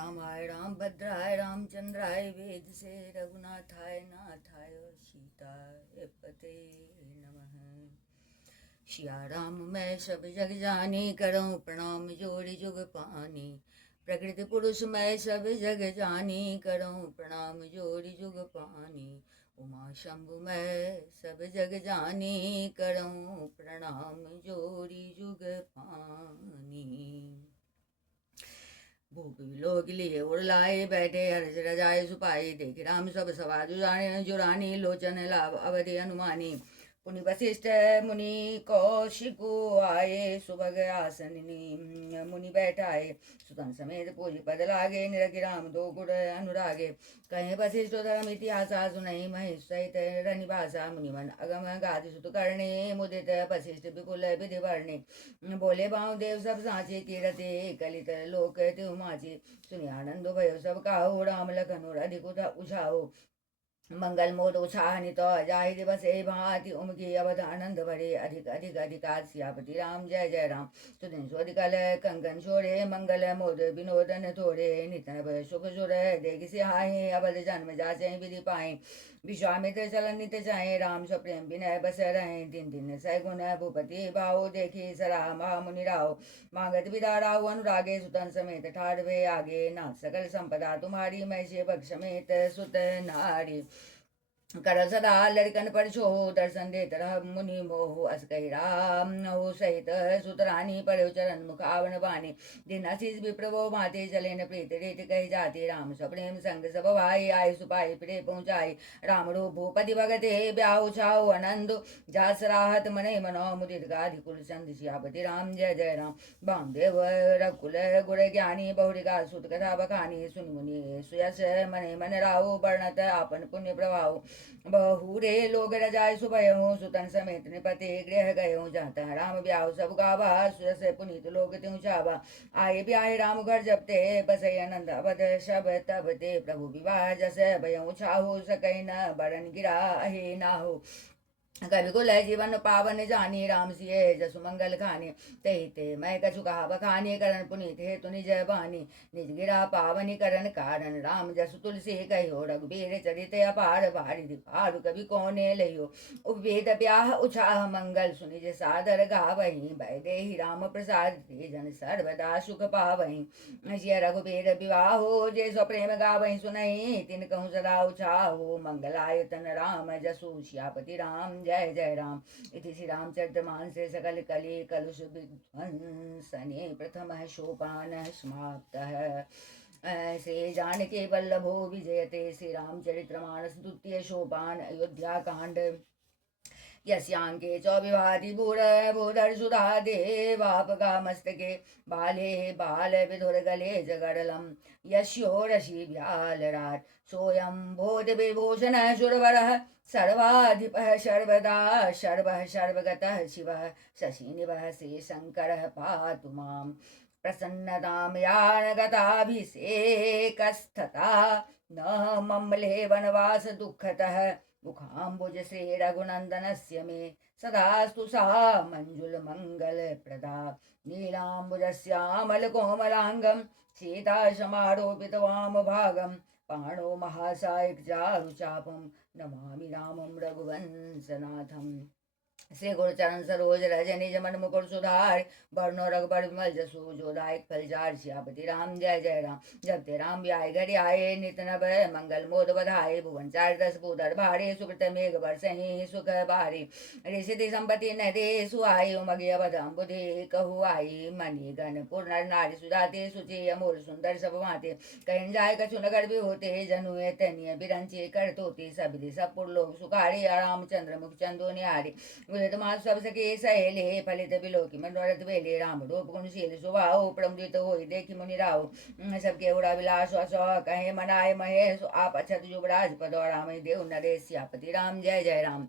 रामाय राम भद्राय रामचंद्राय वेद से रघुनाथाय नाथाय सीताय पते नमः। सिया राम मैं सब जग जानी, करऊं प्रणाम जोड़ी जुग पानी। प्रकृति पुरुष मैं सब जग जानी, करऊं प्रणाम जोड़ी जुग पानी। उमा शंभु मैं सब जग जानी, करऊं प्रणाम जोड़ी जुग पानी। भूप लोग लिए उड़लाए बैठे, हर्ष रजाए सुपाई। देख राम सब सवा जुरानी, लोचन लाभ अवधि अनुमानी। पुनि वशिष्ठ मुनि कौशिकु आए, सुभग आसनिनी मुनि बैठाए। सुतन समेत पूज पद लागे, निरखि राम दो गुण अनुरागे। कहे वशिष्ठ धर्म इतिहास सुनहि, महेश सहित रनि भाषा। मुनिमन अगम गादि सुत कर्णे, मुदित वशिष्ठ विपुल विधि वर्णे। बोले देव सब साँचे, कीरते कलित लोक त्यु माची। सुनि आनंद भयो सब काहू, राम लखन अधिक उछाओ। मंगल मोद उछाहनि तो जाहि दिवस ए भांति, उमकी अवध आनंद भरे। अधिक अधिक अधिकार सियापति राम जय जय राम। सुदिन सोदिकल कंकन छोड़े, मंगल मोद विनोदन थोड़े। नितन भय सुख सुर देख सिहाहि, अवध जन्म जाचै विधि पाए। विश्वामित्र चलन नित चाहे, राम स्वप्रेम विनय बस रहे। दिन दिन सैगुण भूपति भाव, देखी सराह महा मुनि राव। मांगत विदा राव अनुरागे, सुतन समेत ठाड़ वे आगे। नाथ सकल संपदा तुम्हारी, मैं सेवक समेत सुत नारी। कर सदा लड़कन पर छो, दर्शन देत रह मुनि मोह। अस कही राम हो सहित सुतरानी, पर चरण मुख आवन बानी। दिन आशीष विप्रभो माते, चले न प्रीत रीत कही जाती। राम स्वप्रेम संग सब भाई, आय सुपाई प्रे पहुँचाई। राम रूप भूपति भगते, ब्याहु छाऊ आनंद। जास राहत मने मनो, मुदित गाधि कुल चंद। सियापति राम जय जय राम। वामदेव रघुकुल गुर ज्ञानी, बहुरिका सुत कथा बखानी। सुनि मुनि सुयस मने मन राहु, वर्णत आपन पुण्य प्रभाव। बहुरे लोग रजाय सुभयहु, सुतन समेत निपति गृह गयहु। जाता राम ब्याहु सब गावा, सुयस पुनीत लोग त्यों चावा। आए ब्याहे राम घर जपते, बसई आनंद अवध सब तब ते। प्रभु विवाह जस भयहु छाहु, सकई न बरन गिरा अहे नाहु। कवि कुल जीवन पावन जानी, राम सिए जसु मंगल खानी। तेहि ते मैं कछु कहा बखानी, करण पुनीत हेतु निज बानी। निज गिरा पावनी करण कारण, राम जसु तुलसी कहियो। रघुबीर चरित अपार, भारी दीपारु कवि कोने लयो। उपवेद ब्याह उछाह मंगल, सुनिज सादर गावही। वैदेही राम प्रसाद, जन सर्वदा सुख पावही। जिय रघुबीर विवाहो, जे सो प्रेम गावही सुनहि। तिन कहूँ सदा उछाहो, मंगलायतन राम जसु। सियापति राम जय जय राम। इति श्री रामचरितमानस सकल कलि कलुष विध्वंसने, प्रथम सोपान समाप्तः। ऐसे जानकी वल्लभो विजयते, श्री रामचरितमानस द्वितीय सोपान अयोध्या कांड। यस्यांके चौविभाति भूधर सुधा देवापगा मस्तके। बाले बाल विधुर गले जगडलम, यस्यो रशि व्यालराट। सोऽयं बोध विभूषण सुरवरः, सर्वाधिपः सर्वदा शर्वः सर्वगतः शिवः। शशिनिभः श्रीशङ्करः पातु माम्, प्रसन्नतां यान गताभिषेकस्तथा। न मम्मले वनवास दुःखतः, मुखाम्बुज श्री रघुनन्दनस्य मे। सदास्तु सा मञ्जुलमङ्गलप्रदा, नीलाम्बुजश्यामल कोमलाङ्गं। सीता समारोपितवामभागं, पाणो महासायकचारुचापं। नमामि रामं रघुवंशनाथम्। श्री गुरुचरण सरोज रज निज मन मुकुर सुधार, बरनो रघुबर विमल जसु। जो दायक फलचार, सियापति राम जय जय राम। जब ते राम ब्याह घरि आए, नित नभ मंगल मोद बधाए। भुवन चार दस भूधर भारे, सुकृत मेघ बरसहि सुख बारी। ऋषि संपत्ति न दे सुहाई, उमगी अवध अम्बुधि कहु आई। मणि गण पुर नर नारी सुजाते, सुचि अमोल सुंदर सब माते। कहन जाय कछु नगर विहोते, जनुए तनिय बिरंची कर तोते। सब दिस पुर लोग सुखारे, रामचंद्र मुख चंदो निहारे। मास सब सके सहेले, फलित बिलोकी मनोरथ वेले। राम रूप गुणशील स्वभाव, प्रमुदित होई देखि मुनि राव। सबके उड़ा विलास कहे मनाय महेश, आप अछत युवराज पद। राम देव नरेश, सियापति राम जय जय राम।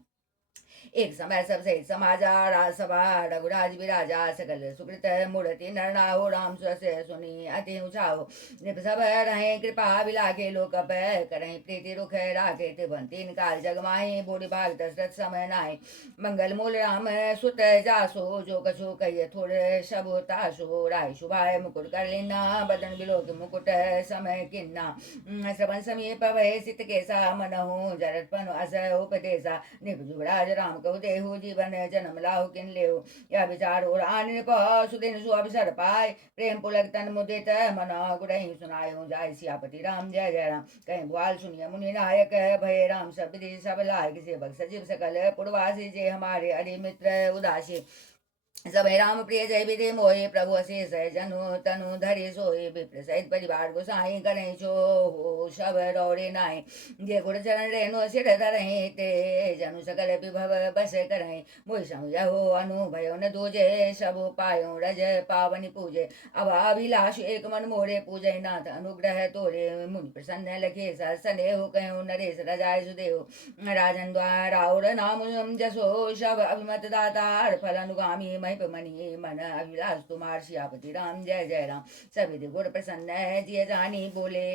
एक समय सब सहित समाजा राजसभा रघुराज विराजा सकल सुकृत मूर्ति नरनाहो राम सुरस सुनी अति उछाओ निप सब रहे कृपा बिलाके लोक करें प्रीति रुख राखे तिबन तीन काल जग माही बूढ़ी भाग दशरथ समय नाई मंगल मूल राम सुत जासो जो कछु कहिए थोड़े सब तासो राय शुभाय मुकुट कर लेना बदन बिलो के मुकुट समय किन्ना श्रवण समीप भय सित केसा मनहु जरतपन अस उपदेशा निप जुगराज राम कहु देहु जीवन जन्म लाहु किन लेहु यह विचार और आन सुदिन सु अवसर पाय प्रेम पुलक तन मुदित मन गुड़ही सुनायो जाय सियापति राम जय जय राम कहीं बुआल सुनिए मुनि नायक भय राम सब विधि सब लायक सेवक सजीव सकल पुरवासी जे हमारे अरि मित्र उदासी सबे राम प्रिय जय विधि मोहि प्रभु अशेष जनु तनु धरि सोहि विप्र सहित परिवार गोसाई गणेश जो हो सब रौरे नाय जे गुर चरण रेणु सिर धरहि ते जनु सकल विभव बस करहि मोहि समझो अनु भयो न दूजे सब पायो रज पावनि पूजे अब अभिलाष एक मन मोरे पूजय नाथ अनुग्रह तोरे मुनि प्रसन्न लखे सनेहु कहो नरेश रजाय सुदेव राजन द्वारा और नाम जसो सब अभिमत दातार फल अनुगामी मणि मन अभिलाष तुम्हार सियापति राम जय जय राम सभी गुर प्रसन्न जिय जानी बोले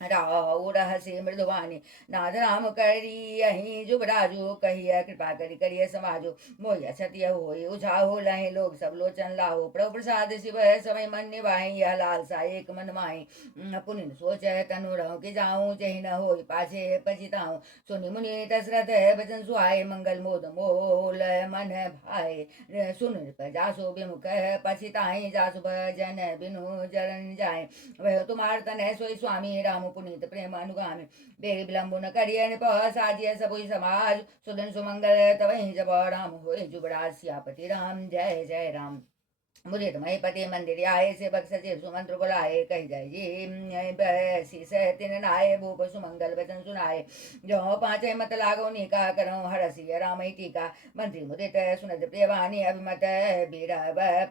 राव रहस्य मृदुवानी नाथ राम करी अहि जुबराजु कहिय कृपा करी करिय समाजो मोय क्षत्रिय होय उछा हो लहे लोग सब लोचन लाहो प्रभु प्रसाद शिव समय मन निभाई यह लालसा एक मन माही पुनिन सोच तनु रहो कि जाऊं जहि न होय पाछे पछिताऊं सुनि मुनि दशरथ बचन सुहाय मंगल मोद मोल मन भाई सुन जासो विमुख पछिताई जासु भजन बिनु जरन जाय वह तुम्हार तन है सोई स्वामी राम पुनीत प्रेम अनुगामी बेरी विलंब न करिय निप साजिय सबुई समाज सुदन सुमंगल तवहि जब राम होय जुबराज सियापति राम जय जय राम मुदित महीपति मंदिर आए सेवक सचिव सुमंत्र बुलाए कही जाय जी शीस तिन नाये भूप सुमंगल वचन सुनाए जो पांचे मत लागो निका करो हरसिय राम टीका मंत्री मुदित सुनत प्रियवाणी अभिमत बीर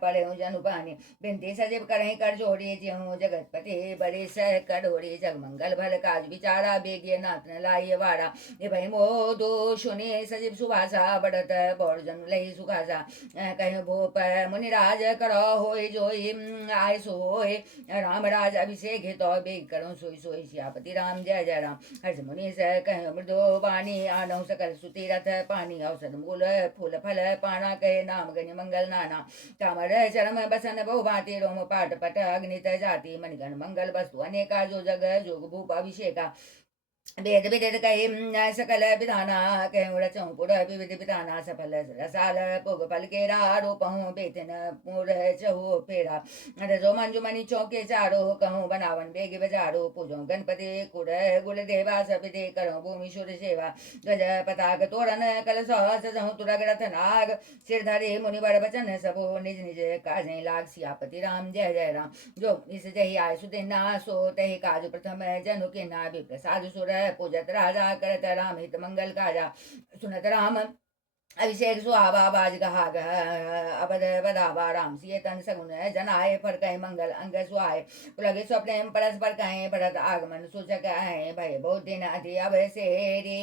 पड़े जनुपानी बिनती सचिव करही कर जोड़ी ज्यों जगतपति बड़े सह करोड़ी जगमंगल भल काज विचारा बेगिय नाथ न लाइय वाड़ा भई मोदो सुने सचिव सुभाषा बढ़त बौर जन लही सुखासा कहीं भूप मुनिराज करो होय जोई आय सोय राम राज अभिषेक तो बेग करो सोई सोई सियापति राम जय जय राम हर्ष मुनि से कहो मृदो वाणी आनौ सकल सुति रथ पानी औषध मूल फूल फल पाना कहे नाम गण मंगल नाना कामर चरम बसन बहु भांति रोम पाट पट अग्नित जाति मणिगण मंगल वस्तु अनेका जो जग जोग भूप अभिषेका वेद विदित कही सकल विधाना कहूँ रचौं पुर विविध विधाना सफल रसाल पुग फल केरा रोपहूँ बेतन पुर चहु फेरा रजो मंजु मणि चौके चारो कहूँ बनावन बेग बजारो पूजो गणपति कुर गुल देवा सविदे करो भूमि सुर सेवा गज पताक तोरण कल सजहूँ तुरग रथ नाग सिर धरे मुनि बर बचन सबो निज निज काजें लाग सियापति राम जय जय राम जो इस जही आय सुदिना सो तही काज प्रथम जनु के ना विप्रसाद सुर पूजत राजा करत राम हित मंगल काजा सुनत राम अभिषेक सुहावा बाज गहा अबद बदावा राम सिय तन सगुन जनाए फर कहे मंगल अंग सुहाय पुलगे स्वप्न परस्पर कहे भरत आगमन सूचक है भय बहुत दिन अति अब सेरी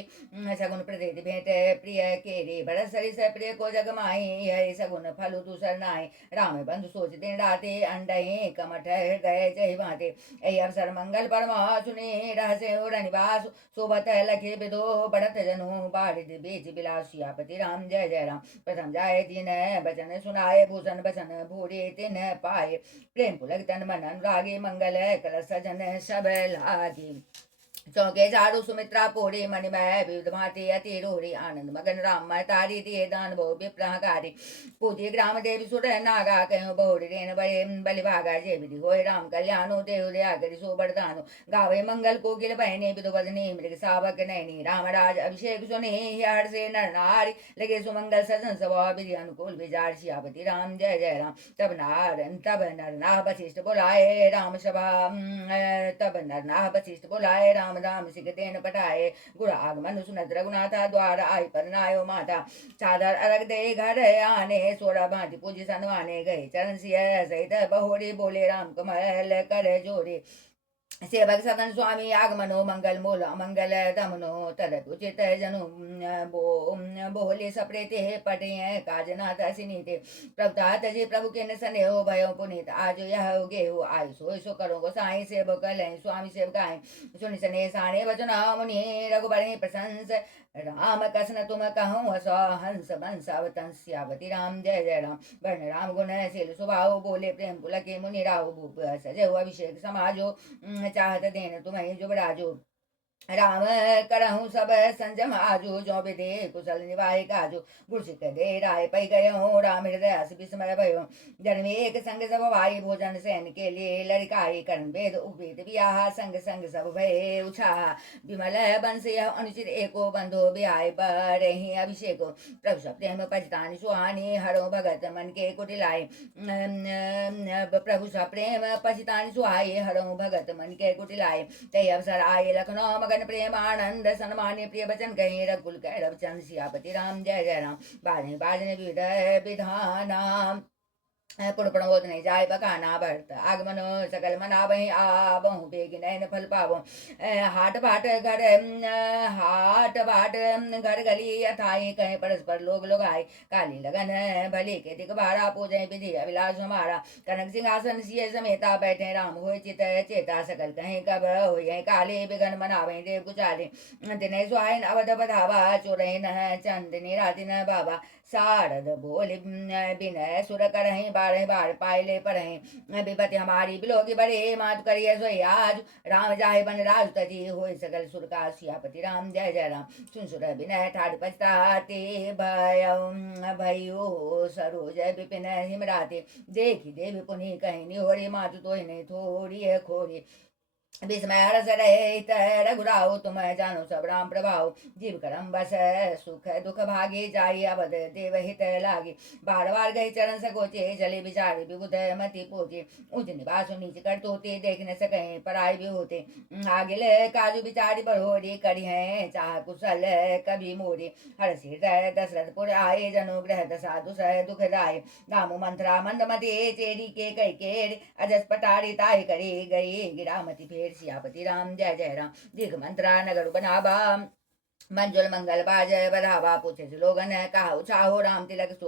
सगुन प्रदेति भेंट प्रिय केरी भरत सरी से प्रिय को जग माही हरि सगुन फलु दूसर नाय राम बंधु सोच दिन राते अंडे कमठ हृदय जय भाते ऐ अवसर मंगल परमा सुने रहस्य निवास शोभत लखे विदो बढ़त जनु बारिद बीच बिलासियापति राम जय जय राम प्रथम जाय दिन बचन सुनाए भूषण बचन भूरे तिन पाए प्रेम पुलक तन मन अनुरागी मंगल कल सजन सब लागी चौके चारु सुमित्रा पोरी मणिमय विविध भांति अति रोरी आनंद मगन राम तारी दिए दान बहु विप्रहकारी पूजी ग्राम देवी सुर नागा कहो बहुरी रेन बड़े बलिभागा जय विधि होय राम कल्याणो देहु दया करि सो बरदानो गावे मंगल कोकिल बहने विदु बदनी मृग सावक नैनी राम राज अभिषेक सुने हर से नर नारी लगे सुमंगल सजन सभा विधि अनुकूल विचार सियापति राम जय जय राम तब नर नाह वशिष्ठ बुलाए राम सभा तब नर नाह वशिष्ठ बुलाए राम राम सिख देन पटाए गुण आगमन सुनत रघुनाथा द्वार आई पर नायो माता चादर अरग दे घर आने सोरा भांति पूजी सनवाने गए चरण सिय सहित बहोरी बोले राम कमल कर जोड़े सेवक सदन स्वामी आगमनो मंगल मूल मंगल दमनो तदपि उचित जनु बोले सप्रेते पटे काजनाथ सिनीते प्रभुतात जी प्रभु के सने हो भयो पुनीत आज यह गेहु आयु सो करो गोसाई सेवक लय स्वामी सेवकाय सुनि सने साने वचन मुनि रघुबर प्रशंस राम कसन तुम कहूँ हस हंस बंस अवतंस्यावती राम जय जय राम वर्ण राम गुण शील स्वभाव बोले प्रेम पुलके मुनि राहु भूप सजो अभिषेक समाजो चाहत देन तुम्हें जुबराजो राम करहूँ सब संजम आजू जो विदे कुशल निवाय काजू गुरसिक दे राय पै गए हो राम हृदय विस्मय भयो जन्मे एक संग सब भाई भोजन सैन के लिए लड़काई करण वेद उपवेद ब्याह संग संग सब भय उछाहा विमल बंश यह अनुचित एको बंधो ब्याह बरहि अभिषेको प्रभु सब प्रेम पचतानि सुहानी हरो भगत मन के कुटिलाय प्रभु सब प्रेम पचतानि सुहाय हरो भगत मन के कुटिलाय तय अवसर आये लखनऊ मगन प्रेमानंद सन्मान्य प्रिय बचन कहे रघुकुल कह रवचंद सियापति राम जय जय राम बाजने बाजने विविध विधाना पुड़पड़ोद नहीं जाय बकाना भरत आगमन सकल मना बही आबहु बेग नैन फल पाबो हाट बाट घर गली अथाई कहे परस्पर लोग आए काली लगन भले के दिख बारा पूजे विधि अभिलाष हमारा कनक सिंहासन सिय समेता बैठे राम हो चित चेता सकल कहे कब हो काले बिगन मनावे देव कुचाले दिने सुहाइन अवध बधावा चोरैन चंदनी रातिन बाबा शारद बोल बिनय सुर करहीं बारह बार पायले पढ़हीं विपति हमारी बिलोगी बड़े मात करिए सोई आज राम जाहे बन राज तजी होय सकल सुर का सियापति राम जय जय राम सुन सुर बिनय ठाड़ पछताते भयो सरोज विपिन हिमराते देखी देवी पुनि कहीं निहोरी मातु तो नहीं थोड़ी खोरी विस्मय हरस रहित रघुराव तुम जानो सब राम प्रभाव जीव करम बस सुख दुख भागे जाई अवध देव हित लागे बार बार गए चरण सकोचे जले विचारे विबुध मति पोचे ऊंच निवास नीच कर तोते देख न सके पराय भी होते आगे ले काजू बिचारी बरहोरी करी है चाह कुशल कभी मोरे हर्ष हृदय दशरथपुर आए जनुग्रह दशा दुसह दुख दाय रामो मंत्रा मंदमते चेरी के कई केर अजस पटारी ताई करी गई गिरामती फेर सियापति राम जय जय राम दिख मंत्रा नगर बनाबा मंजुल मंगल बाजय बधावा पूछे लोगन कहा चाहो राम तिलक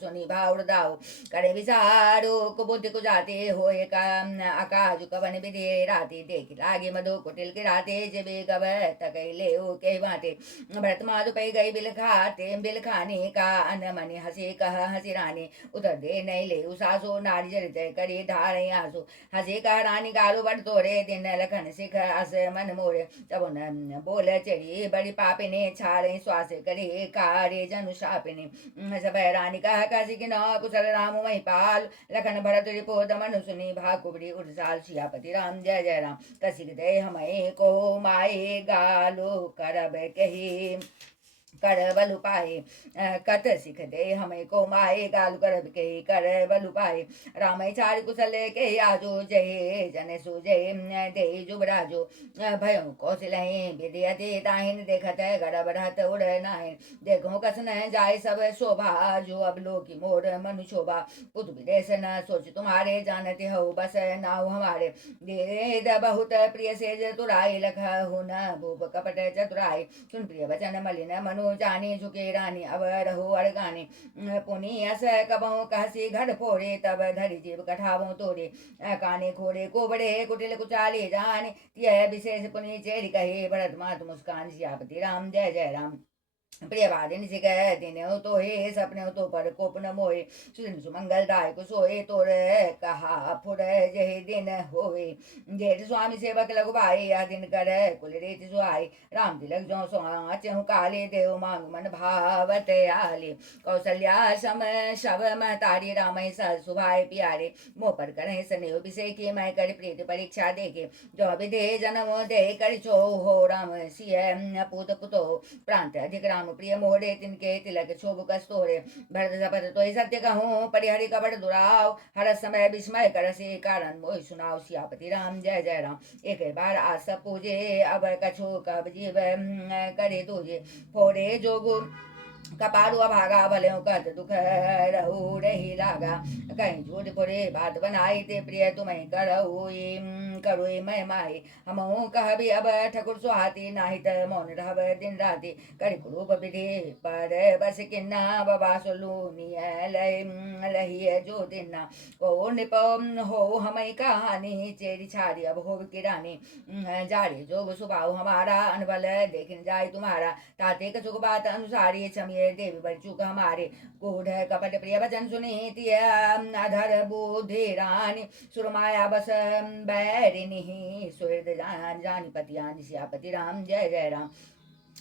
सुनी भाव दाओ करे विचारो कुबुद्धि कुजाते हो आकाश कवन विधि राती देख लागे मधु कुटिल के राते जबे गव तकई ले के बाटे भरत माधु पे गई बिलखाते बिलखाने का अन मनि हसी कह हसी रानी उतर दे नहीं ले उसासो नारी चरित करी धारे आसो हसी कह रानी गालू बड़ तोरे दिन लखन सिख अस मन मोरे तब बोल चढ़ी बड़ी पापी ने छाड़े श्वास करे कारे जनु शापिनी सब रानी कह काशी कि न कुशल राम महिपाल लखन भरत रिपोद मनु सुनी भाकुबड़ी उर्साल सियापति राम जय जय राम कसिक दे हमें को माए गालो करब कही कर बलु पाए कत सिख दे हमें को माए गाल कर के कर बलु पाए राम चार कुशल के आजो जय जन सु जय दे जुबराजो भयो कौशल विद्या दे दाहिन देखत गड़ बढ़त उड़ नाहिन देखो कसन जाय सब शोभा जो अब लो की मोर मनु शोभा पुत विदेश न सोच तुम्हारे जानते हो बस नाव हमारे दे बहुत प्रिय से तुराई लख हो न भूप कपट चतुराई सुन प्रिय वचन मलिन मनु जाने झुके रानी अब रहो अड़गाने पुनि अस कबहु कहसी घर फोड़े तब धरी जीव कठावों तोड़े काने खोड़े कोबड़े कुटिल कुचाले जाने यह विशेष पुनि चेरी कहे भरत मात मुस्कान सियापति राम जय जय राम प्रिय वादिन से कह दिन तो हे सपने तो पर कोप न मोहे सुन सुमंगल दाय को सोए तोर कहा फुर जय दिन होए जेठ स्वामी सेवक लगु भाई या दिन कर कुल रीत सुहाई राम तिलक जो सोचहु काले देव मांग मन भावत आले कौशल्या सम शव महतारी राम सुभाय प्यारे मोह पर करे स्नेह विषय की मैं कर प्रीत परीक्षा देखे जो विदे जन्म दे कर छो हो राम सिय पुत पुतो प्रांत अधिक राम प्रिय मोहरे तिनके तिलक शोभ कस्तोरे भरत सपत तो सत्य कहूँ परिहरि कपट दुराव हर समय विस्मय कर से कारण मोहि सुनाओ सियापति राम जय जय राम एक बार आस पूजे अब कछो कब जीव करे तुझे फोड़े जोगु कपाड़ुआ भागा भले कत दुख रहू रही लागा कहीं झूठ पुरे बात बनाई ते प्रिय तुम्हें करऊ करोई मैं माही हमहु कह भी अब ठकुर सुहाती नाहित मौन रहब दिन राति करि कुरूप विधि पर बस किन्ना बाबा सोलूनिय लहिए जो दिना को निप हो हमें कहानी चेरी छाड़ी अब हो किरानी जारी जो सुभाव हमारा अनबल देखने जाए तुम्हारा ताते कछुक बात अनुसारी क्षमिए देवी बड़ी चूक हमारे गूढ़ कपट प्रिय वचन सुनीति अधर बुद्धि रानी सुरमाया बस बैरिनी सुहृद जानी पति सियापति राम जय जय राम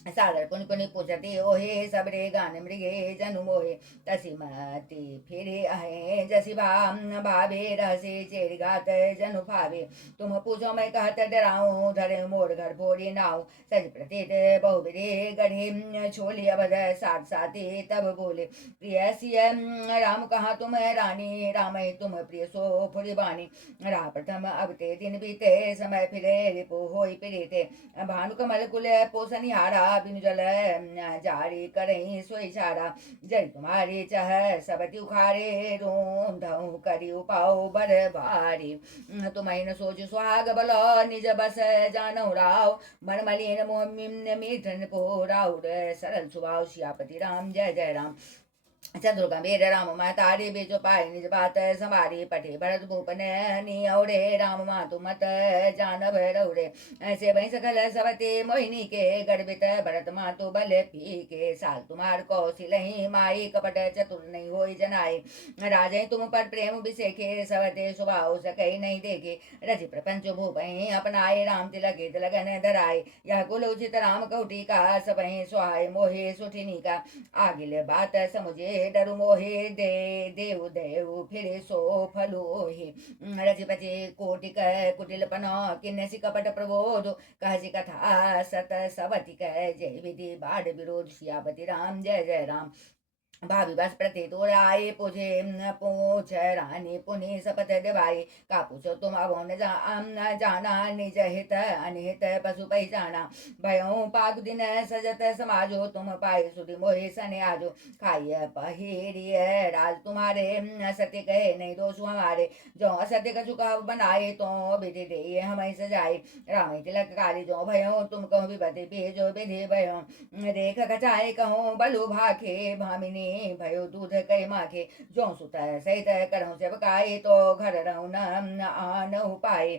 सागर पुनि पुनि पूछती ओहे सबरे गान मृगे जनु मोहे तसी मती फिरे अहे जसी भावे रहसे चेर गात जनु भावे तुम पूछो मैं कहत डराऊं धरे मोर घर भोरी नाऊ सज प्रतीत बहुबिरे गढ़े छोली अवध साथ साथे तब बोले प्रिय सिय राम कहा तुम रानी राम तुम प्रिय सो फुरी बानी रा प्रथम अब ते दिन बीते समय फिरे रिपु होई प्रीते भानु कमल कुल पोसनिहारा बिनु जल जारी करही सोई सारा जय तुम्हारी चह सबति उखारे रोम धऊ करी उपाओ बर भारी तुम्हें न सोच सुहाग बलो निज बस जानऊ राव मन मलिन मोह मीठन पो राउर सरल सुभाव सियापति राम जय जय राम चंद्र गंभीर राम महतारी बेचो पाई निज बात संवारी पठे भरत भूपन निौरे राम मातु मत जानब रौरे ऐसे वही सकल सवते मोहिनी के गर्भित भरत मातु बल पी के साल तुम्हार कौशिलही माई कपट चतुर नहीं होई जनाई राजे तुम पर प्रेम विषेखे सवते स्वभाव सकई नहीं देखे रचि प्रपंच भूपहि अपनाए राम तिलक तिलगन धराए यह कुल उचित राम कौटी का सबहि सुहाय मोहे सुठिनी का आगिल बात समुझे डरु मोहे दे देव देव फिर सो फलोहि रचिपचे कोटिक कुटिलपन किन्नसी कपट प्रबोध कहसी कथा सत सवतिक जय विधि बाढ़ विरोध सियापति राम जय जय राम भाभी बस प्रति तोराए पूछे पूछ रानी पुनि शपथ दिवाई का पूछो तुम अब जाना निज हित अनिहित पशु पहचाना भयो पाग दिन सजत समाजो तुम पाए सुधि मोहि सने आजो खाइय पहिरिय राज तुम्हारे सत्य कहे नहीं दोष हमारे जो असत्य का चुका बनाए तो विधि दे हमें सजाए राम तिलक काली जो भयो तुम कहो विपति भेजो विधि भयो देख कचाए कहो बलु भाखे भामिनी भयो दूध कई माखे जो सुत सहित करहु सेवकाई तो घर रहु न आनहु पाए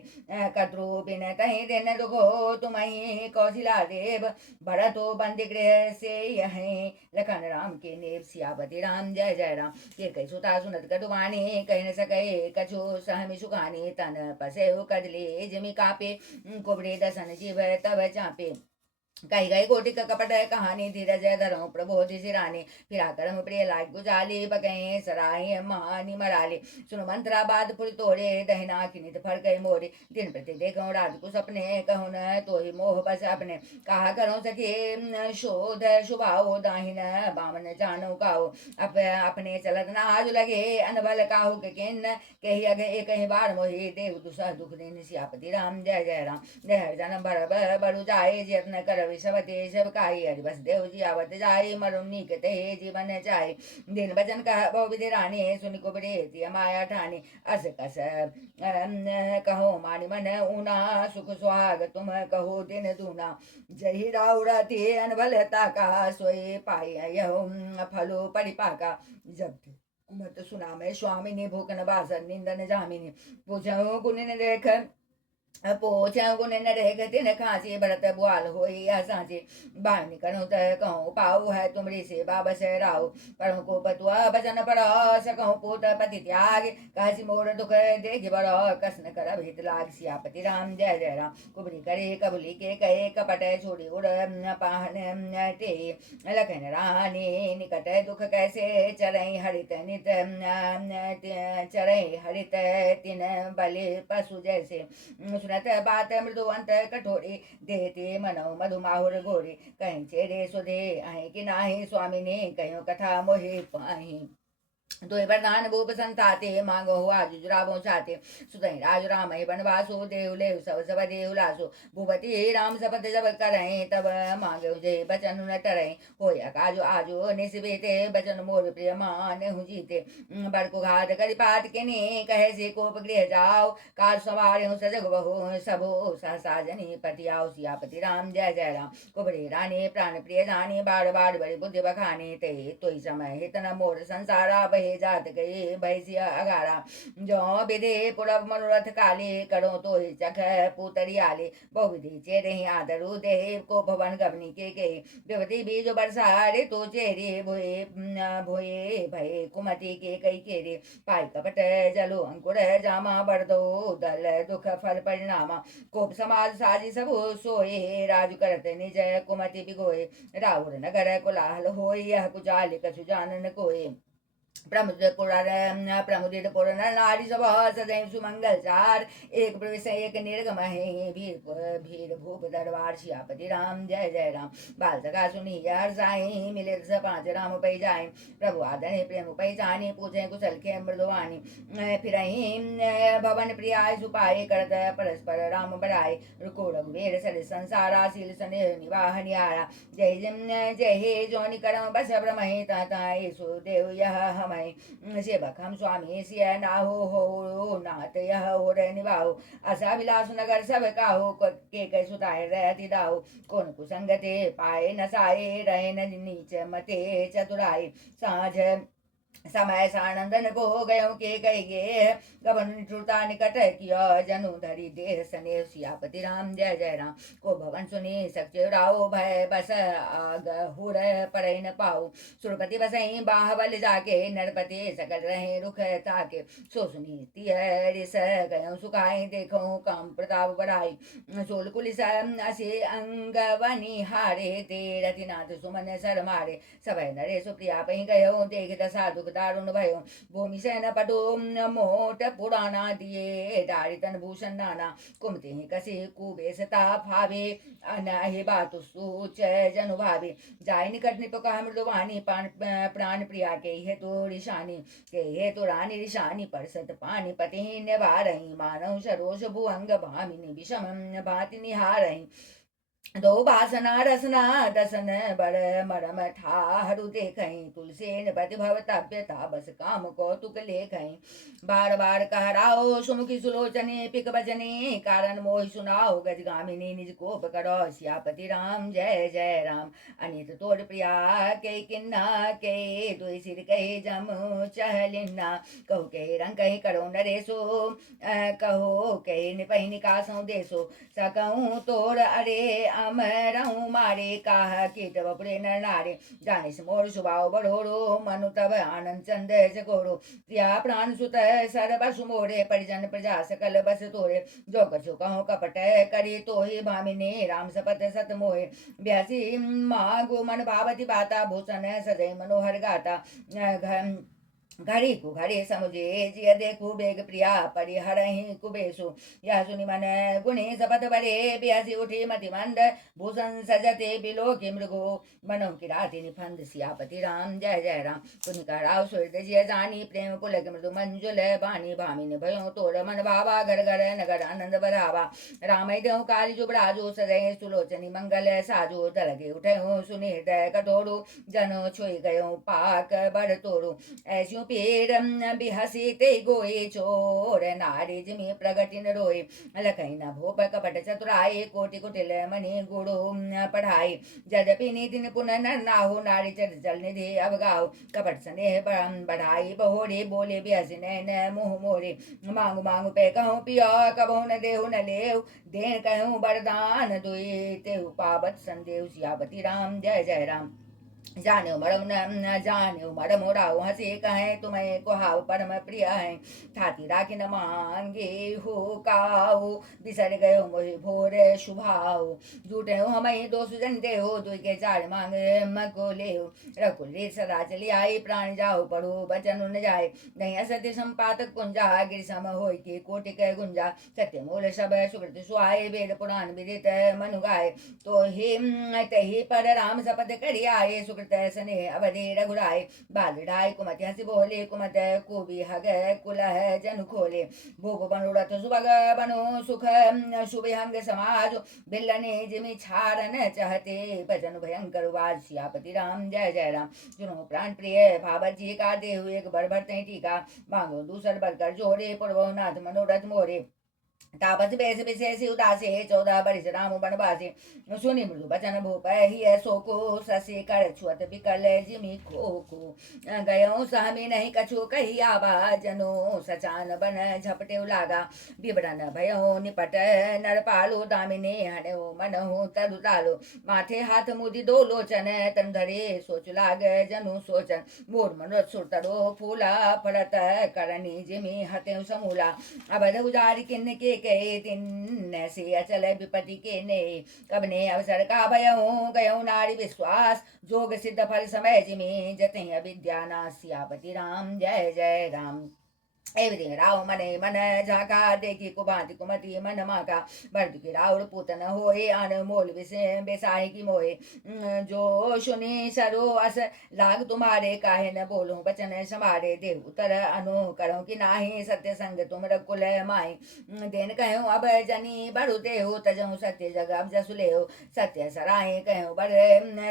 कद्रु बिन तहि दिन दुखो तुम्हि कौशिला देव भरतो बंदी गृह से यहीं लखन राम के नेव सियापति राम जय जय राम ये कई सुता सुनत कटुवानी कह न सके कछु सहमि सुखानी तन पसे कदले जिमि कापे कुबड़े दसन जीव तब चापे कही गई कोटि का कपट कहानी धीरज धरो प्रबोधि सिरानी फिरा करम प्रिय लाग गुजाली बगए सराय महानी मराली सुन मंत्रा बाद पुर तोड़े दहिना किनित फर गए मोरे दिन प्रति देखो रात को सपने कहूँ न तो ही मोह बस अपने कहा करो सके शोध शुभाओ दाहिन बामन जानो काओ अपने चलत नाज लगे अनबल काहू के किन कही अगे कही बार मोहि देव दुसा दुख दिन सियापति राम जय जय राम जय जन बर बरु जाए यत्न कर विषवते सबकाई हरि बस देव जी आवत जाई मरुनी के ते जीवन जाई दिन बचन कह बहुविधि रानी सुनि कुबड़े तिय माया ठानी अस कस कहो मानि मन ऊना सुख सुहाग तुम कहो दिन दूना जही राउरती अनबलता का सोई पाई यहो फलो परिपाका जब कुमत सुना मैं स्वामिनी भूखन बासन निंदन जामिनी पूछो गुण देख पोछा गुण न रह दिन खांसी भरत बुआल होई या सांचे बाणी करो त कहूँ पाऊ है तुमरी सेवा बस राव करो को पतुआ बचन पर सकहूँ पोत पति त्याग काशी मोर दुख देख बड़ कसन कर हित लाग सियापति राम जय जय राम कुबरी करे कबुली के कहे कपट छोड़ी उड़ पाहन ते लखन रानी निकट दुख कैसे चरई हरित नित चरई हरित तिन बलि पशु जैसे सुनत बात मृदुवंत कठोरी देते मनो मधुमाहुर गोरी कहीं चेरे सुधे अहि कि नाही स्वामी ने कहो कथा मोहि पाही तो वरदान भूप संताते मांगो हुआ जुराबो चाते सुतई राज राम बनवासो देव ले सब सब देव लासो भूपति राम सपत जब करई तब मांगो जय बचन न टरई होया काजो आजो निसबेते बचन मोर प्रिय मान हूँ जीते बड़को घात करि पात के ने कहे से कोप गृह जाओ काज सवार हूँ सजग बहु सबो सहसा जनी पति आओ सियापति राम जय जय राम कुबरे रानी प्राण प्रिय जानी बार बार बड़ी बुद्धि बखाने ते तो समय हित न मोर संसारा बहे जात गए भैसिया अगारा जो विधे पुरब मनोरथ काले करो तो चख पुतरियाले बहुविधि चेरे आदरु देव को भवन गवनी के विवति बीज बरसारे तो चेरे भोए भोए भय कुमति के कई केरे पाई कपट जलो अंकुर जामा बरदो दल दुख फल परिणामा कोप समाज साजी सब सोए राजु करत निज कुमति बिगोए राहुल नगर कोलाहल होय यह कुचाल कछु जानन कोय प्रमुदित पुर नारी सभा सदैव सुमंगल चार एक प्रवेश एक निर्गम है भीर भूप दरबार सियापति राम जय जय राम बाल सका सुनी हर साई मिले स पांच राम पै जाए प्रभु आदर प्रेम पै जानी पूछे कुशल के मृदुवानी फिर भवन प्रियाय सुपाए करत परस्पर राम बड़ाए रुको रघुवीर सर संसारा शील सने निवाह निहारा जय हे जोनि करम बस ब्रह्म ताताए सुदेव यह हम सेवक हम स्वामी सिय नाहो हो नाथ यह हो निभाओ आशा विलास नगर सब काहो के सुताए रहती दाओ कौन कुसंगते पाए नसाए रहे न नीच मते चतुराई साझ समय सानंदन को हो गयो के कही गे गबन निठुरता निकट किया जनु धरी देह सने सियापति राम जय जय राम को भवन सुनी सच्चे राओ भय बस आग हुर पड़े न पाओ सुरपति बसई बाहबल जाके नरपति सकल रहे रुख ताके सो सुनी रिस गयो सुखाई देखो काम प्रताप बढ़ाई सोल कुलिस असे अंगवनी हारे ते रतिनाथ सुमन सर मारे सभय नरे सुप्रिया पही गयो देख दशा दुख दारुण भयो भूमि सेन पटो मोट पुराना दिए दारितन भूषण नाना कुमते कसे कुबेसता भावे अनहि बातु सूच जनु भावे जाय निकट निपका मृदुवानी प्राण प्रिया के हे तो ऋषानी के हे तो रानी ऋषानी परसत पानी पति निवारही मानव सरोष भुअंग भामिनी विषम भाति निहारही दो बासना रसना दसन बर मरम ठाहरु देखई तुलसेन पति भवतव्यता बस काम कौतुक लेखई बार बार कहराओ सुमुखी सुलोचने पिक बचने कारण मोह सुनाओ गजगामिनी निज कोप करो सियापति राम जय जय राम अनित तोड़ प्रिया के किन्ना के दुई सिर कहे जम चहलिन्ना कहो के रंग कहीं करो नरेसो कहो के निपही निकासों देसो सकऊं तोड़ अरे अमरहूँ मारे काह कीट बपुरे नर नारे जाने से मोर सुभाव बड़ोरो मनु तब आनंद चंद चकोरो प्रिया प्राण सुत सर बसु मोरे परिजन प्रजा सकल बस तोरे जो कछु कहो कपट करी तो ही भामिनी राम सपत सत मोहे ब्यासी मागो मन भावती बाता भूषण सजय मनोहर गाता घड़ी को घड़ी समुझे जिय देखू बेग प्रिया परिहरहि कुबेशु यह सुनि मन गुणी सपत बरे ब्यासी उठी मति मंद भूषण सजते बिलो के मृगो मनो की राति निफंद सियापति राम जय जय राम तुनिका राव सुरत जिय जानी प्रेम पुलक मृदु मंजुल बानी भामिनी भयो तोर मन भावा घर घर नगर आनंद बढ़ावा राम देव काली जुबराजो सदय सुलोचनी मंगल साजो दलगे उठे हो सुनि हृदय कठोरु जनो छोई गयो पाक बड़ तोड़ो ऐसी पेर बिहसी ते गोए चोर नारी जिमी प्रगटिन रोए लखई न भूप कपट चतुराए कोटि कुटिल मणि गुरु पढ़ाई जदपि निधि निपुण नर नाहु नारी चर जल निधि अवगाओ कपट स्नेह बढ़ाई बहोरे बोले बिहसी नैन मुँह मोरे मांगू मांगू पे कहूँ पिया कबहू न देहु न लेव देन कहूँ वरदान दुई तेहु पावत संदेव सियापति राम जय जय राम जाने मरम न जाने मरम उड़ाओ हंसे कहे तुम्हें कुहाव परम प्रिय है ठाती राखी न मांगे हो काओ बिसर गयो मोहि भोर शुभाओ झूठे हो हमें दो सुजनते हो दुई के चार मांगे मको ले हो रकुल रे सदा चली आई प्राण जाओ पढ़ो बचन न जाए नहीं असत्य संपातक कुंजा गिर सम हो के कोटि के गुंजा सत्य मूल सब सुकृत सुहाए वेद पुराण विदित मनु गाय तो ही तही पर राम शपथ करी आए सुकृत स्ने अवधि रघुराय बालडाय कुमति हंसी बोले कुमत कुबि हग कुलह जनु खोले भूप मनोरथ सुभग बनो सुख शुभहंग समाज बिल्लने जिमि छारन चाहते भजन भयंकर वाज सियापति राम जय जय राम। सुनो प्राण प्रिय भावत जी का देहु एक बर भरते टीका मांगो दूसर बरकर जोरे पूर्वनाथ मनोरथ मोरे तापस बेस विशेष उदासे 14 बरिस राम बनवासी सुनि मृदु बचन भूप ही सोको शशि कर छुअत विकल जिमि खोको गयो सहमी नहीं कछु कही आबा जनो सचान बन झपटे लागा विवरण भयो निपट नरपालो दामिने हणो मनहु तरुतालो माथे हाथ मुदि दो लोचन तन धरे सोच लाग जनु सोचन मोर मनोरथ सुरतरो फूला फलत करनी जिमि हते समूला अबध उजारी किन्न के कहे दिन से अचल विपति के ने कब ने अवसर का भयऊ गयो नारी विश्वास जोग सिद्ध फल समय जिमे जते अविद्या नास्यापति राम जय जय राम। एवं राव मने मन झाका देखी कुभांति कुमति मन माका भरत की राउर पूतन होए अनमोल विषय बेसाही की मोहे जो सुनी सरो अस लाग तुम्हारे काहे न बोलो बचन समारे देव उतर अनु करो कि नाही सत्य संग तुम रकुल माई देन कहो अब जनी बरु देहु तजहु सत्य जग अब जसुले हो सत्य सराय कहो बर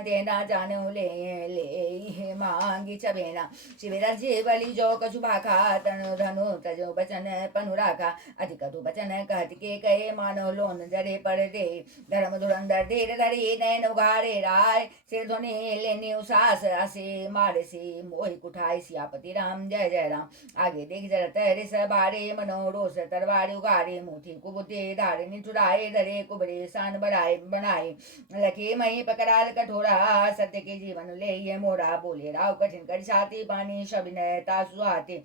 देना जाने ले ले मांगी चबेना शिविर जीवली जो कछु भाखा तनु धनु तजो बचन पनु राखा अधिक तु बचन कहत के कहे मानो लोन जरे पर दे धर्म धुरंधर धीर धरी नैन उघारे राय सिर ध्वनि लेने उसास असे मारे से मोहि कुठाई सियापति राम जय जय राम। आगे देख जरत रिस बारे मनोरोष तरवारी उगारे मुठी कुबुते धारे निठुराए धरे कुबरे सान बढ़ाए बनाए लखे मही पकड़ाल कठोरा सत्य के जीवन ले ये मोरा बोले राव कठिन कर छाती पानी शबिनय तासुआते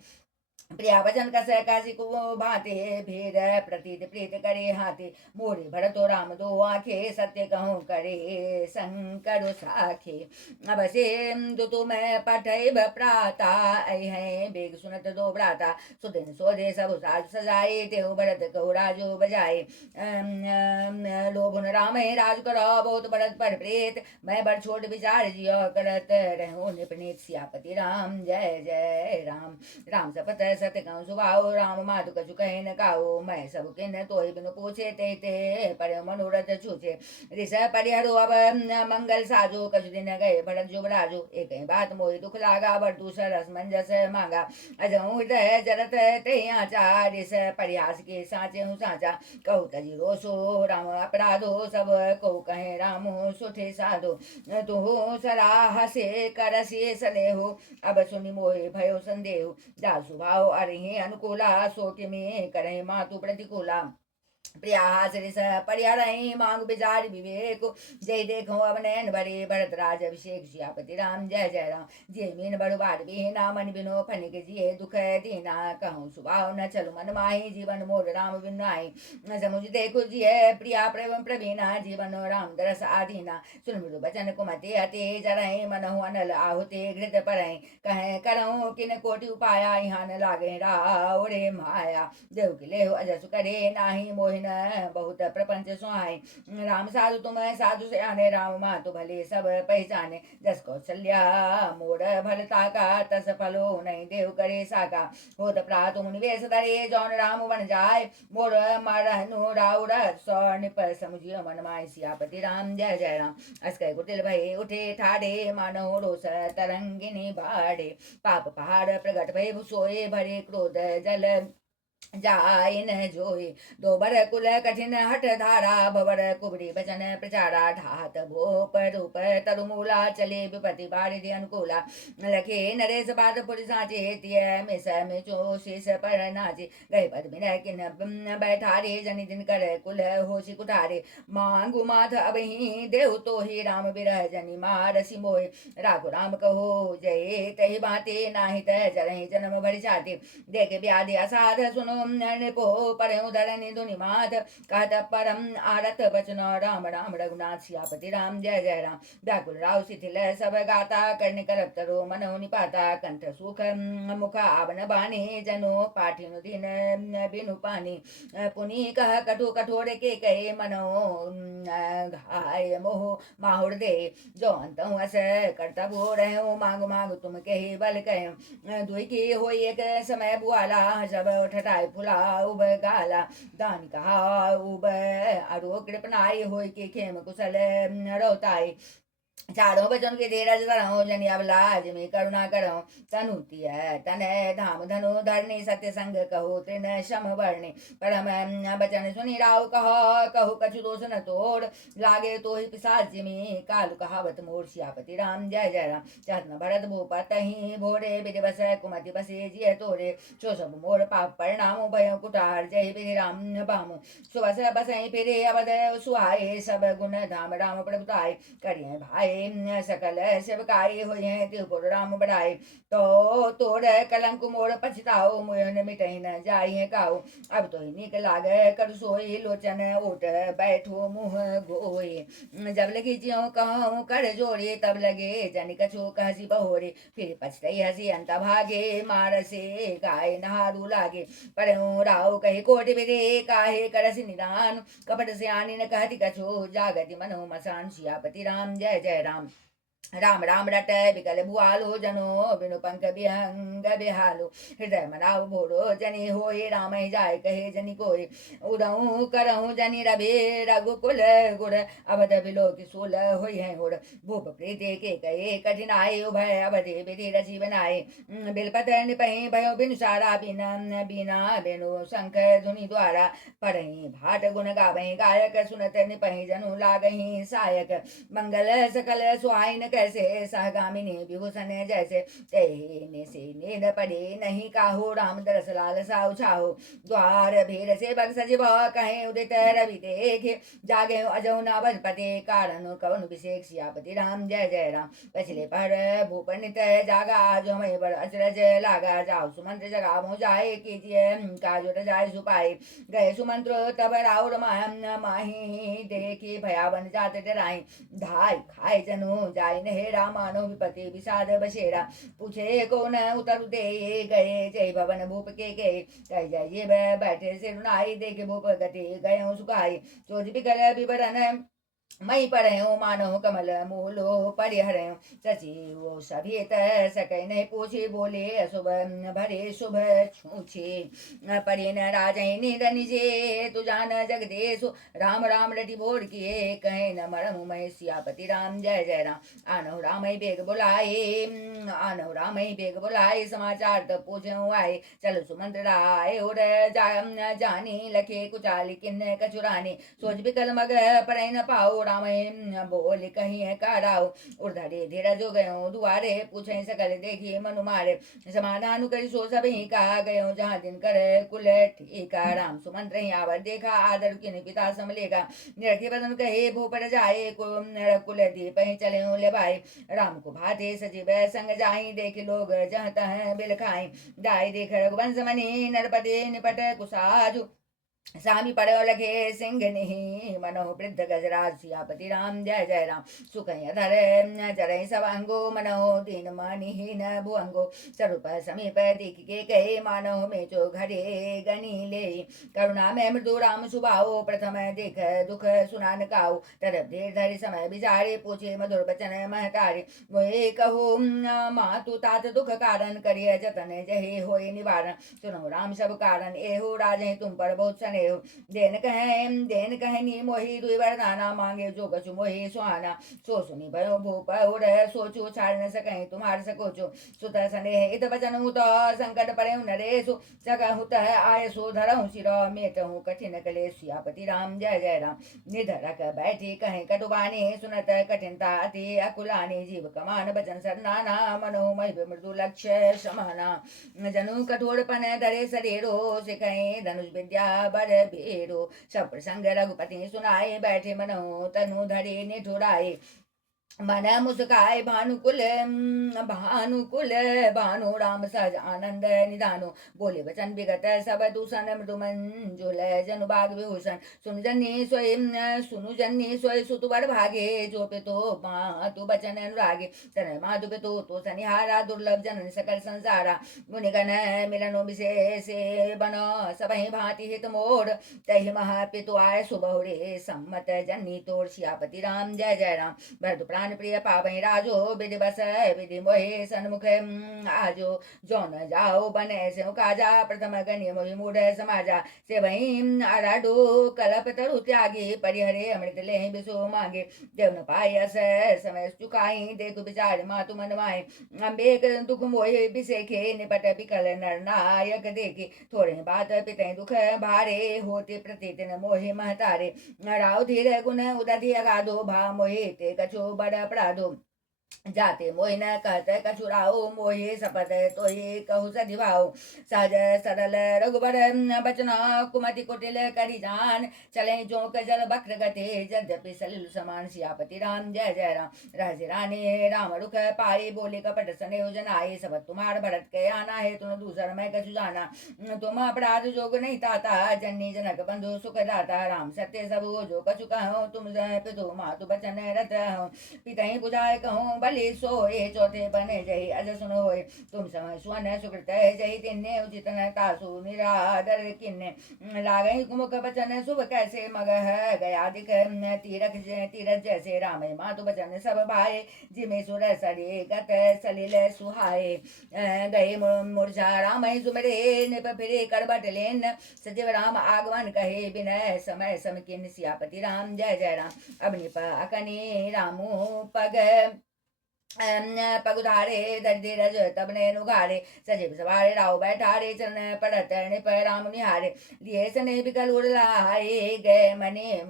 प्रिया वचन कस काशी को भाते भीर प्रतीत प्रीत करे हाथे मोरे भरतो राम दो आखे सत्य कहूँ करे शंकर साखे अब से दुतु मैं पठैब प्राता है बेग सुनत दो ब्राता सुदिन सोधे सब साज सजाए तेहु भरत कहु राजो बजाए लोभुन राम राज करो बहुत भरत पर प्रेत मैं बर छोट विचार जियो करत रहूं निपनीत सियापति राम जय जय राम। राम सपत सत्य कहूँ सुभाओ राम माधु कछु कहे न काओ मैं सब किन तो बिनु पूछे ते पर मनोरथ छूचे ऋष परिहरो अब मंगल साजो कछु दिन गए भरत जुबराजो एक बात मोहि दुख लागा बर दूसर असमंजस मांगा अजहू हृदय जरत ते आचा ऋष परिहास के साचे हूँ साचा कहू तजी रोसो राम अपराधो सब कहू कहे राम सुठे साधो तू सराह से करसी सलेहो अब सुनि मोहि भयो संदेह जा सुभाव अरे अनुकूला सो कि में करे मातु प्रतिकूला प्रियास परिहरहि मांग विचार विवेक जय देखो अब नैन भरे भरत राज अभिषेक सियापति राम जय जय राम। जे मीन बड़ुबार बिना मन बिनो फनिक जिये दुख दीना कहूँ सुभाव न चलु मन माही जीवन मोर राम बिनाई समुझ देखो जिये प्रिया प्रेम प्रवीणा जीवन राम दरस आधीना सुन मृदु बचन कुमते हते जरहि मनहु अनल आहुते घृत परहि कहे करहु किन कोटि उपाया यहाँ न लागे रावरे माया देव किले अजसु करे नाही मोहि बहुत प्रपंच सुहाए राम साधु तुम साधु से आने राम मातु भले सब पहचाने जस कौशल्या मोर भलता का तस फलो नहीं देव करे साका होत प्रातु निवेश धरे जौन राम बन जाए मोर मरनु राउर स्वर्ण पर समुझियो मन माय सियापति राम जय जय राम। अस्कै कुटिल भय उठे ठाड़े मानो रोष तरंगिनी बाड़े पाप पहाड़ प्रगट भय सोए भरे क्रोध जल जाय न जोई दो बर कुल कठिन हट धारा भवर कुबरी बचन प्रचारा ढात भोप रूप तरुमूला चले विपति बारिधि अनुकूला लखे नरेश बाद पुरी साचे तिय मिस मिचो शीस पर नाचे गए पद बिनय किन बैठारे जनि दिन कर कुल होशी कुठारे मांगु माथ अब ही देव तो ही राम बिरह जनि मारसी मोहे राघु राम कहो जय तही बाते नाहित जरहि जन्म भरि जाते देखे व्याधि असाध सुनो नृपो परहु धरनि धुनि माथ कहत परम आरत बचन राम राम रघुनाथ सियापति राम जय जय राम। व्याकुल राव शिथिल सब गाता करने करप तरो मनहु निपाता कंठ सुख मुख आवन बानी जनो पाठिनु दिन बिनु पानी पुनि कह कठु कठोर के कहे मनो घाय मोह माहुर दे जो अंतहु अस करतब हो रहे हो मांग मांग तुम कहे बल कहे दुई की हो एक समय बुआला सब ठटाई फुला उब गाला दान कहा उब अरो कृपनाई हो के खेम कुशल रोताई चारों बचन के धीरज धरो जन अवलाज में करुणा करो तनुति तन धाम धनु धरणी सत्य संग कहो तृण शम वर्णि परम बचन सुनी राव कहो कछु दोष न तोड़ लागे तो ही पिशाच में कालु कहावत मोर सियापति राम जय जय राम चरण भरत भूपत ही भोरे विधि बस कुमति बसे जिय तोरे सो सब मोर पाप परिणाम भय कुटार जय विधि राम बामु सुबस बसई फिरे अवध सुहाए सब गुण धाम राम प्रभुताय करिए भाई सकल सेवकाई हुए त्रिपुर राम बढ़ाए तो तोड़ कलंक मोड़ पछताओ मुयन मिटही न जाइए काओ अब तो ही निक लाग कर सोई लोचन उठ बैठो मुँह गोए जब लगी ज्यों कहूँ कर जोड़े तब लगे जन कछु कहसी बहोरे फिर पछतई हसी अंत भागे मार से गाय नहारू लागे पर राव कहे कोटि विदे काहे करस निदान कपट से आनी न कहती कछु जागति मनो मसान सियापति राम जय जय राम राम राम रट बिकल भुआलो जनो बिनु पंख बिहंग बिहालो हृदय मनाव भोरो जनी होए राम जाय कहे जनी कोय उदऊ करहु जनी रवि रघुकुल गुर अवध बिलो की सोल होई है गुर भूप प्रीति के कहे कठिनाई उभय अवधि विधि रची बनाए बिलपत निपहि भयो बिनु सारा बिना बिना बिनु शंख धुनि द्वारा पढ़ही भाट गुण गावही गायक सुनत निपहि जनु लागही सायक मंगल सकल सुहाइन कैसे सहगामिनी विभूषण जैसे तेने से नेद पड़े नहीं काहो राम दरस लाल साउ छाहो द्वार भीर से बग सजिब कहे उदित रवि देखे जागे अजौ नावज पते कारण कवन विशेष सियापति राम जय जय राम पछले पर भूपनित जागा आज हमें बड़ अचरज लागा जाओ सुमंत्र जगा मो जाए कीजिए काजोट जाय सुपाई गए सुमंत्र तब राउर माही देखी भयावन जात डराई धाय खाए जनु जाय नहे रामानो विपति विषाद बसेरा पूछे कौन उतर दे गए जय भवन भूप के गए कह जाइए बैठे से रुनाई देखे भूप गति गए सुखाई चोज बिकल विवरण मई पढ़ो मानो कमल मूलो परिहरो सचिव सभी सकै नहीं पूछे बोले अशुभ भरे शुभ छूछे पढ़े न राजनी निजे तु जान जगदेशु राम राम रटि बोर किए कहे न मरमु मय सियापति राम जय जय राम आनहु राम बेग बुलाए समाचार तब पूछो आए चलो सुमंत्र राय और जानी लखे कुचाली किन्न कचुरानी सोच बिकल मग पढ़ न पाओ राम बोल कहीं काराओ उर्धरे धीरा जो गयो दुआरे पूछे सकल देखिए मनु मारे समाधान करी सो सब ही कहा गयो जहाँ दिन कर कुल ठीका राम सुमंत्र ही आवर देखा आदर किन पिता समलेगा निरखे बदन कहे भूपर जाए कुल दीप ही चले ले भाई राम को भाते सजीव संग जाही देख लोग जह तह बिल खाई दाई देख रघुवंश मनी नरपति निपट कुसाजु सामी पड़ो लगे सिंह नहीं मनो वृद्ध गजराज सियापति राम जय जय राम सुख धर जरय सवांगो मनो दीन मणिहीन भुअंगो स्वरूप समीप दिख के कहे मानो में जो घरे गणी ले करुणा में मृदु राम सुभाओ प्रथम देख दुख सुनान काओ तरफ देर धरि समय बिचारे पूछे मधुर बचन महतारे मोहे कहो मातु तात दुख कारण करिय जतन जहे होए निवारण सुनो राम सब कारण एहो राजे तुम पर बहुत सने देन कहे नी मोहि दुई वरदाना मांगे जो कछु मोहि सुहाना सो सुनी भयो भूप उड़ सोचो छाड़ न सके तुम्हार सकोचो सुत सने इत वचन हुत संकट परे नरेशु सकहु तह आय सो धरहु सिर मेटहु कठिन कले सियापति राम जय जय राम निधरक बैठी कहे कटुबानी सुनत कठिनता अति अकुलानी जीव कमान बचन सरनाना मनो महि मृदु लक्ष्य समाना जनु कठोरपन धरे शरीरो सिकहे धनुष विद्या बर भेरो सब प्रसंग रघुपति सुनाए बैठे मनो तनु धरे निठुराए मन मुस्काए भानुकुल भानुकुल भानु राम सहज आनंद निधानो। बोले वचन विगत सब दूषण मृदु मंजुल जनु बाग विभूषण। सुनु जन्नी सोई सुतुवर भागे जो पितो मातु बचन अनुरागे। तनय माधु पितो तो सनिहारा दुर्लभ जनन सकल संसारा। मुनिगण मिलनो विशेष बनो सबहि भांति हित मोर। तहि महा पितु आय सुबहुरे सम्मत जन्नी तोर। सियापति राम जय जय राम। भरत प्राण प्रिय पावै राजो विधि बस विधि मोहि सन्मुख आजो। जौन जाओ बने से काजा प्रथम गण्य मोहि मूढ़ समाजा। से वही आराडो कलप तरु त्यागी परिहरे अमृत ले बिसो मांगे। देव न पाई अस समय चुकाई देखु विचार मातु मन माए। अम्बेक दुख मोहि बिसेखे निपट बिकल नर नायक देखी। थोड़े बात पिते दुख भारे होते प्रतिदिन मोहि महतारे। राव धीर गुण उदधि अगाधो भा मोहि ते कछु बड़ अपराधो। जाते मोहि न कहते कछुराओ मोहि सपत तो ये कहु सधिवाओ। सहज सरल रघुबर बचना कुमति कुटिल करी जान। चले जोक जल बक्र गते यद्यपि सलिल समान। सियापति राम जय जय राम। रहस्य रानी राम रुख पाई बोले कपट सने जनाए। सब तुम्हार भरत के आना है तुम दूसर मैं कछु जाना। तुम अपराध जोग नहीं ताता जननी जनक बंधु सुख दाता। राम सत्य सब जो कछु कहो तुम पितु मातु बचन रत हो। पितहि बुझाए कहूँ भले सोए चौथे बने जही अज सुन होए। तुम समय सुवन सुकृत जही तिन्ने उचित न तासु निरादर किन्ने। लागई कुमुख बचन शुभ कैसे मगह गया दिख तीरथ जैसे राम मातु बचन सब भाए। जिमे सुर सरे गत सलिल सुहाए। गए मूर्छा राम सुमरे निप फिरे करबट लेन। सजीव राम आगमन कहे विनय समय सम किन। सियापति राम जय जय राम। अब निप अकनी रामू पग पगुधारे धीरज तब ने नुगारे। सजीव सवारे राव बैठारे चरण पड़त निप राम निहारे। लिए सने बिकल उड़लाए गए मने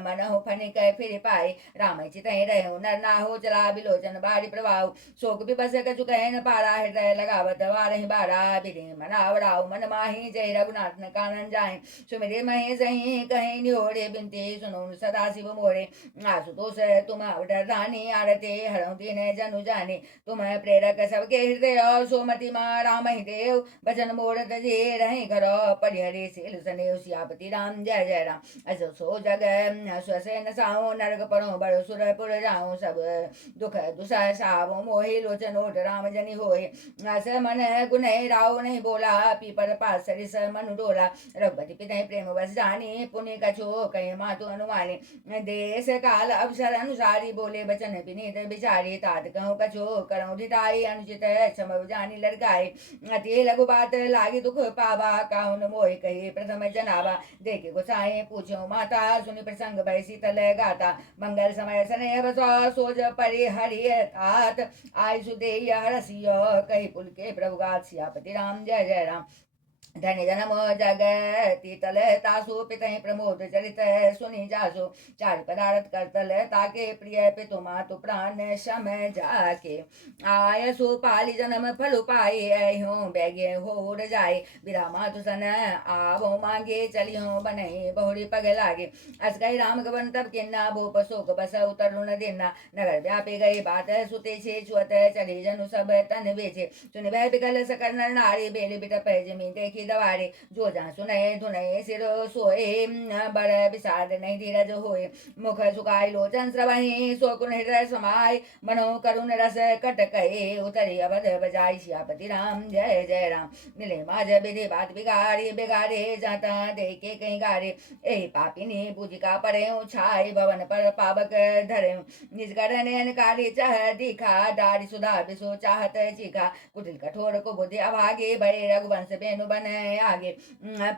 मनहु फनिक फिर पाए। राम चितहि रहे नर नाहो चला बिलोचन बारी प्रभाव। शोक विपस कछु कहे न पारा हृदय लगावत वारहि बारा। बिरे मनाव राव मन माही जय रघुनाथ न कानन जाए। सुमिरे महे सही कहीं निहोरे बिनती सुनो सदा शिव मोरे। आशुतोष तुम अवटर रानी आरते हरऊ दीन जनु जाने। तुम प्रेरक सबके हृदय सोमति माँ राम ही देव। भजन मोर तजे रहे घर परिहरे सेल सने। सियापति राम जय जय राम। असो सो जग स्वसे न साओ नरक परो बड़ो सुरपुर जाओ। सब दुख दुसह सावो मोहि लोचन ओट राम जनि होए। अस मन गुण राव नहीं बोला पीपर पास सरिस मनु डोला। रघुपति पितहि प्रेम बस जानी पुण्य कछो कहे मातु अनुमानी। देश काल अवसर अनुसारी बोले बचन विनीत विचारी। तात कहूँ कछो करऊँ ढिठाई अनुचित क्षम जानी लड़काई। अति लघु बात लागी दुख पावा काहुन मोहि कही प्रथम जनावा। देखे गोसाई पूछो माता सुनि प्रसंग भय शीतल गाता। मंगल समय सने बसो सोज परिहरिय तात। आय सुदेय हरसिय कही पुलके प्रभु गात। सियापति राम जय जय राम। धन्य जन्म जगति तल तासु पितहि प्रमोद चरित सुनि जासु। चारि पदार्थ करतल ताके प्रिय पितु मातु प्राण शम जाके। आय सु पाली जन्म फल पाए ऐहो बैगे हो जाए। बिरा मातु सन आवो मांगे चलियो बनहि बहुरी पग लागे। अस गए राम गवन तब किन्ना भूप शोक बस उतर न देना। नगर व्यापी गई बात सुते छे छुअत चले जनु सब तन बेचे। सुनि भय बिकल सकल नर नारी बेली बिटप जमीन देखी दवारे। जो जहाँ सुनय धुनय सिर सोए बर विषाद नहीं धीरज होए। मुख सुखाय लोचन श्रवहि शोकुन हृदय समाय। मनो करुण रस कट कहे उतरी अवध बजाई। सियापति राम जय जय राम। मिले माज विधि बात बिगाड़े बिगाड़े जाता देखे कहीं गारे। एहि पापिनी पूजिका परे छाई भवन पर पावक धरे। निजकर नयन कार्य चह दिखा डारी सुधा विसो चाहत चीखा। कुटिल कठोर को बुद्धि अभागे भय रघुवंश बेनु बन आगे।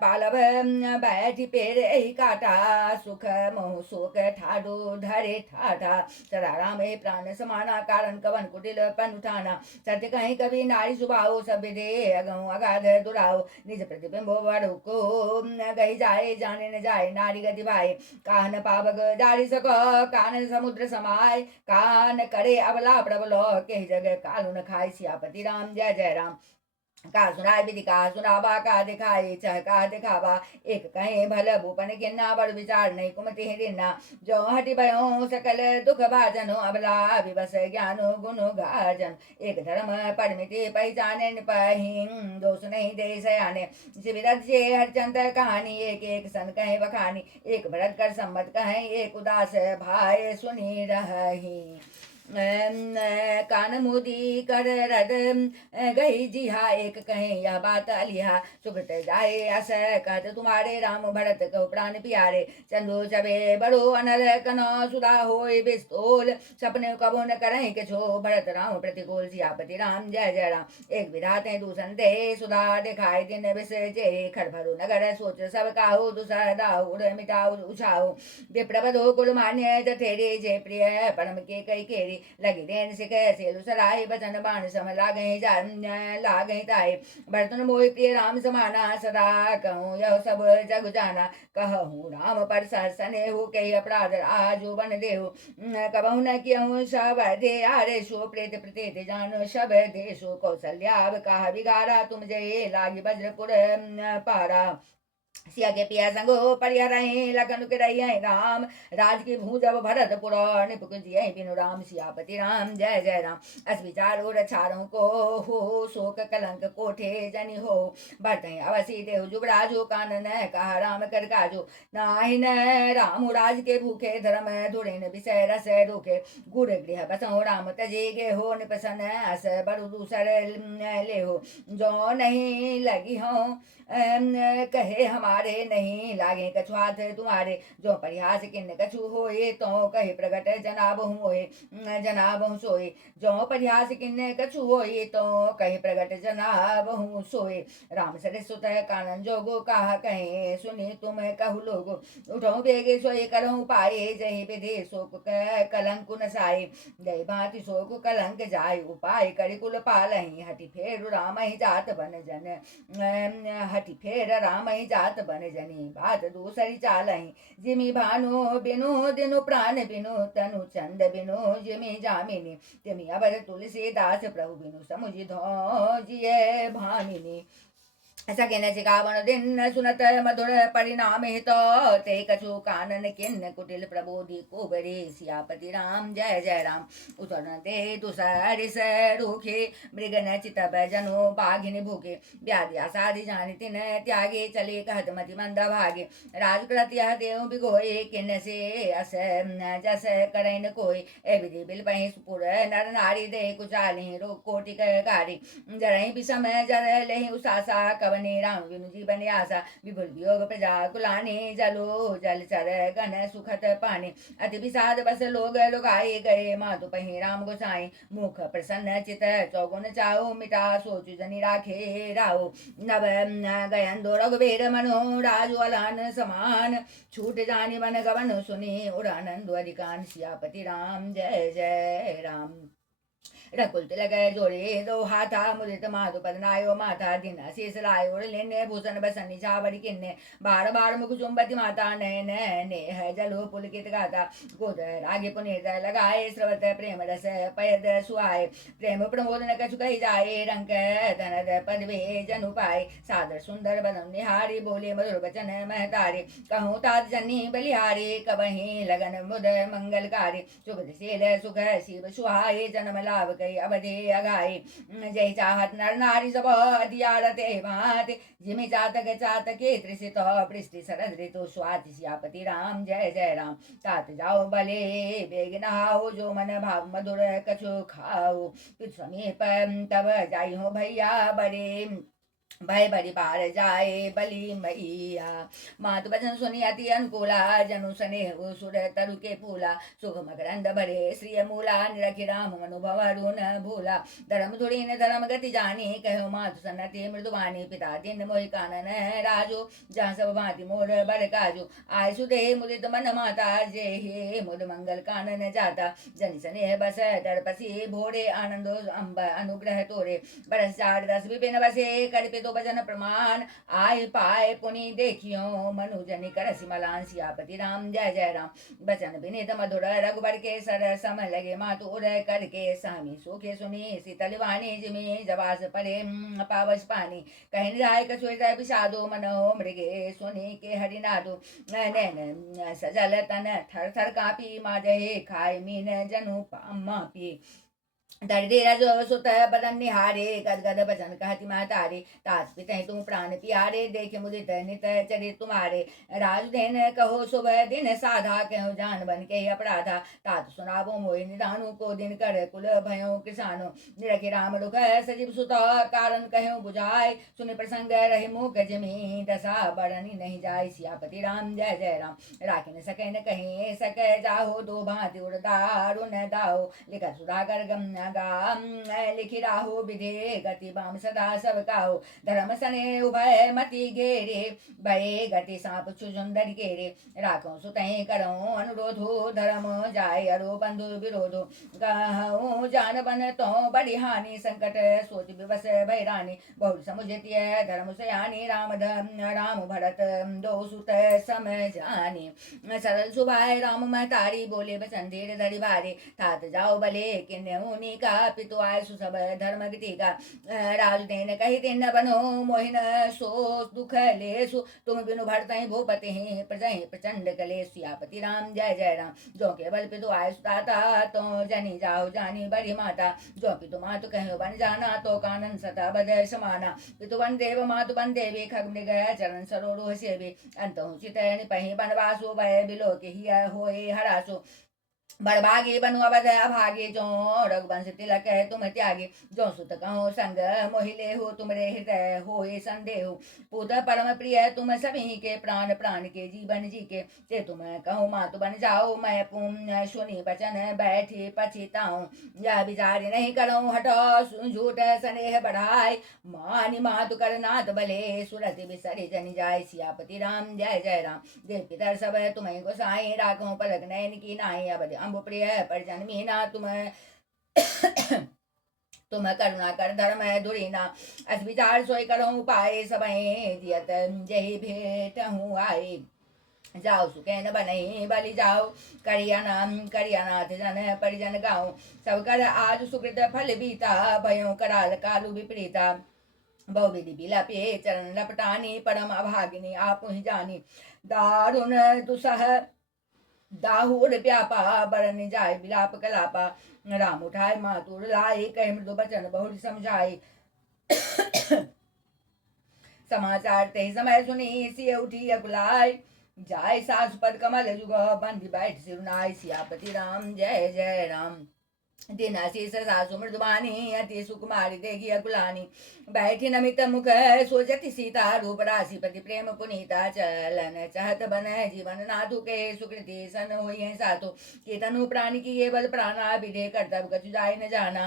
पालव बैठी पेड़ ही काटा सुख मोह शोक ठाडो धरे ठाठा। सदा राम प्राण समाना कारण कवन कुटिल पन उठाना। सत्य कहीं कभी नारी सुभाओ सब विदे अगऊ अगाध दुराओ। निज प्रतिबिंबो बड़ो को गई जाए जाने न जाए नारी गति भाई। कान पावक जारी सको कान समुद्र समाय। कान करे अबला प्रबलो के जग कालु न खाए। सियापति राम जय जय राम। का सुनाय विधि का सुनावा का दिखाई चह का दिखावा एक कहीं भल भूपन गिन्ना बड़ विचार नहीं कुमति हिरिना जो हटि भयो सकल दुख भाजनो अबला विवश ज्ञानो गुनु गाजन एक धर्म परमिति पहचाने निपहि दोष नहीं दे सयाने शिविरत से हरचंद कहानी एक एक सन कहे बखानी एक भरत कर सम्मत कहे एक उदास भाई सुनी रही कान मुदी कर रद गई जिहा एक कहे यह बात अलिहा सुकृत जाए अस कहत तुम्हारे राम भरत कहो प्राण प्यारे चंदो चबे बड़ो अनल कन सुधा होय बिस्तोल सपने कबो न करें के छो भरत राम प्रतिकूल सियापति राम जय जय राम एक विधाते दूषण दे सुधा दिखाई दिन विसजे खर भरो नगर सोच सब काहू दुसह दाऊर मिटाऊ उछाऊ विप्रबधो कुल मान्य जठेरे जय प्रिय परम के कई केरी लगी देन से कैसे लुसराय बचन बाण सम लागहि ताय बर्तन मोहि प्रिय राम समाना सदा कहूँ यह सब जग जाना कहूँ राम पर सने हो कही अपराध आजो बन देहु कबहु न कियहु सब दे आरे सो प्रेत प्रतेत जान सब देशो कौशल्या कहा बिगाड़ा तुम जय लागी वज्रपुर पारा सिया के पिया संगो परिहरहि लखन के रही राम राज की भूज अब भरत पुराण निपुजिय बिनु राम सियापति राम जय जय राम अस विचारो रछारों को हो शोक कलंक कोठे जनि हो बरतहि अवसी देहु जुबराजो कानन कहा राम कर काजो नाहि न राम राज के भूखे धर्म धुरेन विषय रस रूखे गुर गृह बसो राम तजे गे हो निपसन अस बरु दूसर ले हो जो नहीं लगी हो कहे हमारे नहीं लागे कछुआत तुम्हारे जो परिहास किन्न कछु होए तो कहे प्रगट जनाब होए जनाब सोए जो परिहास किन्न कछु होए तो कहे प्रगट जनाब सोए राम सरस्वत कानन जोगो कहा कहे सुनी तुम कहु लोगो उठो बेगे सोए करो पाए जय विधि शोक कलंक नसाए जय भांति शोक कलंक जाय उपाय करि कुल पालहि हटि फेर राम ही जात बन जन हटि फेर राम ही जात बन जनी बात दूसरी चालही जिमी भानु बिनु दिनु प्राण बिनु तनु चंद बिनु जिमी जामिनी तिमी अबर तुलसी दास प्रभु बिनु समुझि धो जिये भामिनी सकिन चिकावन दिन सुनत मधुर परिणाम हित ते कछु कानन किन्न कुटिल प्रबोधि कुबरे सियापति राम जय जय राम उतरन दे दुसरिस रूखे मृगन चित जनो बाघिन भूखे व्याधि आसादि जानि तिन त्यागे चले कहत मति मंद भागे राजकृत यह देव बिगोए किन्न से अस जस करैन कोई ए विधि बिल पहि सुपुर नर नारी दे कुचाली रो कोटि कारी जरहि विषम जर लेहि उसासा कवन राम विनु जीवन आशा विभुल वियोग प्रजा कुलाने जलो जल चर गण सुखत पाने अति विषाद बस लोग लुगाए गए मातु पहि राम गोसाई मुख प्रसन्न चित चौगुन चाओ मिटा सोचु जनि राखे राओ नव गयन दो रघुबीर मनो राजु अलान समान छूट जानी मन गवन सुनी उड़ानंद अधिकान सियापति राम जय जय राम रकुल तिलक जोड़े दो हाथा मुदित माधु पदनायो माथा दिन शीस लायो लेने भूषण बसनी चावड़ी किन्ने बार बार मुख चुंबती माता नयन नेह जलो पुलकित गाता गोद रागे पुनीत लगाए स्रवत प्रेम रस पयद सुहाए प्रेम प्रमोदन कछु कही जाए रंक धनद पदवे जनु पाए सादर सुंदर बदन निहारी बोले मधुर वचन महतारी कहूँ तात जनी बलिहारी कबही लगन मुद मंगलकारी सुखशील सुख शिव सुहाए जन्म लाभ गई अवधे अगाई जय चाहत नर नारी सब दियारते भात जिमि चातक चातके त्रिषित पृष्टि शरद ऋतु स्वाति सियापति राम जय जय राम तात जाओ बले बेग नहाओ जो मन भाव मधुर कछु खाओ पित समीप तब जाई हो भैया बड़े भय बड़ी बार जाए बलि मैया मात बचन सुनी अति अनुकूला जनु सने सुर तरु के फूला सुख मकरंद भरे श्री मूला निरखि राम अनुभव रून भूला धर्म धुरीन धर्म गति जानी कहो मातु सन्नति मृदुवानी पिता दिन मोहि कानन राजो जहाँ सब भांति मोर बर काजो आय सुदे मुदित मन माता जे हे मुद मंगल कानन जाता जन सने बस दर्पसी भोरे आनंदो अम्ब अनुग्रह तोरे बरस 4 10 विपिन बसे कल्पित तो भजन प्रमाण आय पाए पुनि देखियो मनुजन कर सिमलान सियापति राम जय जय राम। बचन विनीत मधुर रघुबर के सर सम लगे मातुर करके स्वामी सुखे सुनी शीतल वाणी जिमी जवास परे पावस पानी कहन जाय कछुए विषादो मनो मृगे सुनी के हरिनादो नैन सजल तन थर थर कापी माजहे खाय मीन जनु मापी धरधीर जो सुत बदन निहारे गदगद बचन कहति महतारे तास पितहि तुम प्राण प्यारे देख मुदित नित चरित तुम्हारे राजधेन कहो सुबह दिन साधा कहो जान बन के अपराधा तात सुनावो मोहि निदानु को दिन कर कुल भयो किसानो निरखि राम रुख सजीव सुत कारण कहो बुझाय सुनि प्रसंग रहे मुख जमी दशा बरनी नहीं जाय सियापति राम जय जय राम। राखिन सकै न कहीं सकै जाहो दो भांति उड़दारुन दाओ लिखत सुधाकर गम लिखि राहु विधे गति बाम सदा सब काहु धर्म सने उभय मति गेरे भये गति सांप सुंदर गेरे राखो सुतहि करो अनुरोधो धर्म जाय अरो बंधु विरोधो कहूँ जान बन तो बड़ी हानि संकट सोच विवश भैरानी बहुत समुझतिय धर्म सयानी राम भरत दो सुत सम जानी सरल सुभाय राम महतारी बोले बचन धीर धरि भारी तात जाओ भले किन्हीं का पितु आय सुसभ धर्म टीका राजदेन कही दिन बनो मोहिन सो दुख लेसु तुम बिनु भरतहि भूपति प्रजहि प्रचंड कले सियापति राम जय जय राम। जो केवल पितु आय सुताता तो जनी जाओ जानी बड़ी माता जो पितु मातु कहो बन जाना तो कानन सता बद समाना पितु बन देव मातु बन देवी खग मृग चरण सरोरु सेवी अंत चित निपहि बनवासु भय बिलो के ही होए हरासु बड़भागे बनु अवध अभागे जो रघुवंश तिलक है तुम त्यागे जो सुत कहो संग मोहिले हो तुमरे हृदय हो संदेह पुत परम प्रिय तुम सभी के प्राण प्राण के जीवन जी के ते तुम कहो मातु बन जाओ मैं पुण्य सुनी बचन बैठी पछिताऊं यह विचार नहीं करो हटो झूठ स्नेह बढ़ाए मानी मातु कर नाथ बले सुरति बिसरि जनि जाय सियापति राम जय जय राम। देव पितर सब तुम्हें गोसाई राखो पलक नयन की नाई अवध अम्बु प्रिय परिजन मीना तुम करुणा कर धर्म धुरीना अस विचार सोई करो उपाय सबय जियत जही भेट हूँ आए जाओ सुखेन बनई बलि जाओ करियानाथ जन परिजन गाओ सब कर आज सुकृत फल बीता भयो कराल कालु विपरीता बहुविधि बिलपे चरण लपटानी परम अभागिनी आप ही जानी दारुण दुसह दाहुर व्यापा बरन जाय विलाप कलापा राम उठाए मातुर लाए कह मृदु बचन बहुर समझाए समाचार ते समय सुनी सिय उठी अकुलाय जाय सास पद कमल जुग बंधि बैठ सिरुनाय सियापति राम जय जय राम। दिन आशीष सासु मृदुबानी अति सुकुमारी देगी अकुलानी बैठी नमित मुख सोजति सीता रूप राशि पति प्रेम पुनीता चलन चाहत बन जीवन नाथु के सुकृति सन हुई साधु के तनु प्राणी की ये बल प्राणा विधे कर्तव्य कछु जाय न जाना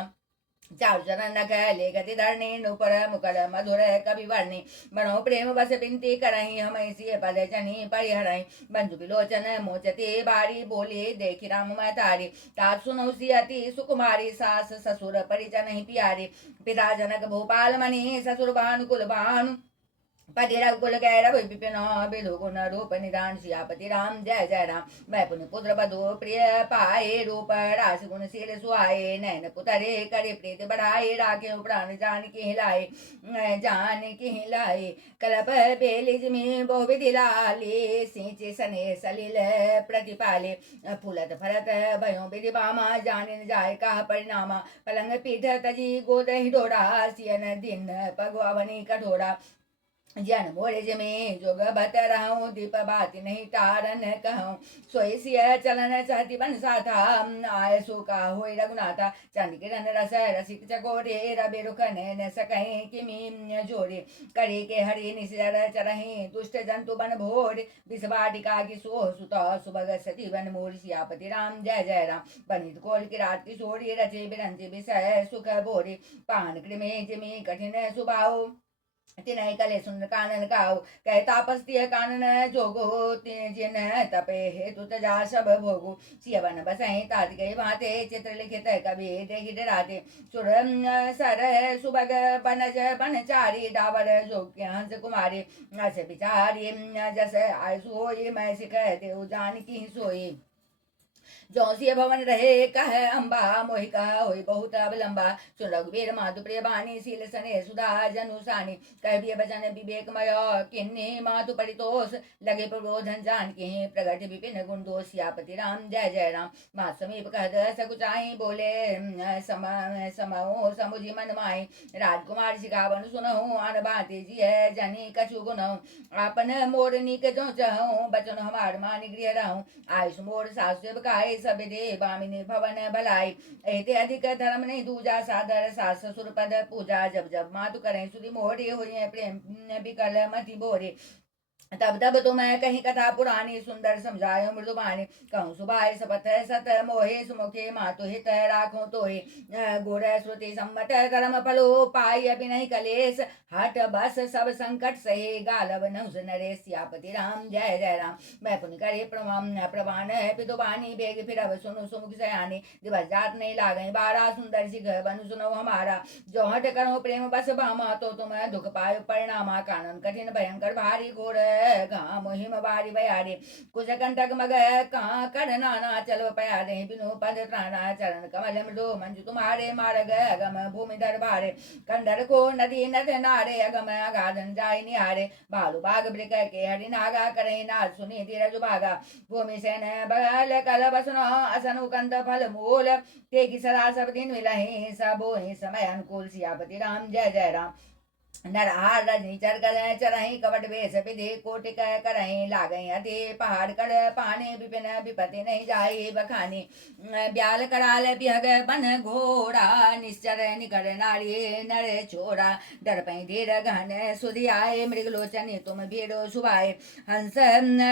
चार चरण नख लेखति धरणी नुपर मुकर मधुर कवि वर्णि बनो प्रेम बस बिनती करही हम सिय पद जनी परिहरही बंधु विलोचन मोचती बारी बोली देखी राम महतारी तात सुनो सियति सुकुमारी सास ससुर परिजन ही प्यारी पिता जनक भोपाल मणि ससुर भानुकुल भानु पति रघुकुल गैरव विपिन बिधु गुण रूप निदान सियापति राम जय जय राम। मैं पुण्य पुत्र बधु प्रिय पाए रूप राशि गुण शील सुहाए नैन पुतरे करे प्रीत बढ़ाए राखे प्राण जान की हिलाए कलप बेलिज में बहुविधि लाले सिंचे सने सलिल प्रतिपाले फूलत फरत भयो विधि बामा जानिन जाय का परिणामा पलंग पीठ तजी गोद हिडोरा सियन दिन पगवावनी कठोरा जन मोरे जमे जोग बत रहूं दीप बाती नहीं तारन कहूं सोई सिय चलन चाहती बन साथा आय सुका होई रघुनाथा चंद किरण रस रसिक चकोरे रबे रुख न सकहीं किमी जोरे करे के हरि निसर चरहि दुष्ट जंतु बन भोर विषवाटिका की सो सुत सुभग सती बन मोर सियापति राम जय जय राम। बनित कोल की रात की सोरी रचे बिरंजी विषय सुख बोरे पान कृमे जिमी कठिन सुबाओ तिनहि कले सुन कानन काऊ कह तापस तिय कानन जोगो जिन तपे हेतु तजा सब भोगु सियवन बसहि तात गई भाते चित्र लिखित कवि देखि डराते सुर सर सुबग बनज बनचारी डाबर जोग्य हंस कुमारी अस बिचारी जस आयसु होई मैं सिख देव जानकी सोई जौसिय भवन रहे कह अम्बा मोहि कह होई बहुत अवलंबा सुन रघुवीर माधु प्रिय बानी शील सने सुधा जनुसानी कह बिय बचन विवेकमय किन्नी माधु परितोष लगे प्रबोधन जान के प्रगट विपिन गुण दोष सियापति राम जय जय राम मात समीप कह सकुचाई बोले समो समुझी मन माई राजकुमार सिखावन सुनहु आन बाते जी है जनी कछु गुण आपन मोर निक जो चहु बचन हमार मान गृह रहूं आयुष मोर सासु काय सब दे बामिनी भवन भलाई एते अधिक धर्म नहीं दूजा सादर सास ससुर पद पूजा जब जब मातु करें सुधि मोहरे हुए प्रेम बिकल मति बोरे तब तब तो मैं कहीं कथा पुरानी सुंदर समझायो मृदुबानी कहूँ सुभाय सपथ सत मोहे सुमुखे मातु हित राखो तोहे गुर श्रुति सम्मत कर्म फलो पाई अभी नहीं कलेश हट बस सब संकट सहे गालव नहुस नरेश सियापति राम जय जय राम मैं पुण्य करे प्रमाण पितुबानी बेग फिर अब सुनु सुमुख सयानी दिवस जात नहीं लागई बारा सुंदर सिख बनु सुनो हमारा जो हट करो प्रेम बस बामा तो तुम दुख पायो परिणामा कानन कठिन भयंकर भारी घोर घाम हिम बारी बयारे कुछ कंटक मग कहाँ कर नाना चलो प्यारे बिनु पद त्राणा चरण कमल मृदो मंजु तुम्हारे मार्ग अगम भूमि दरबारे कंदर को नदी नद नारे अगम अगाधन जाय निहारे भालू बाग ब्रिक के हरि नागा करे नाद सुनी धीरज भागा भूमि सेन बगल कल बसनो असन कंद फल मूल ते की सदा सब दिन मिलहि सबो ही समय अनुकूल सियापति राम जय जय राम नरहार रजनी चर कर चरही कवट वेश विधि कोटिक करही लागई अति पहाड़ कर पानी विपिन विपति नहीं जाई बखानी ब्याल कराल बिहग बन घोड़ा निश्चर निकर नारी नर छोड़ा डर पई धीर गहन सुधि आए मृगलोचनी तुम भीड़ो सुभाए हंस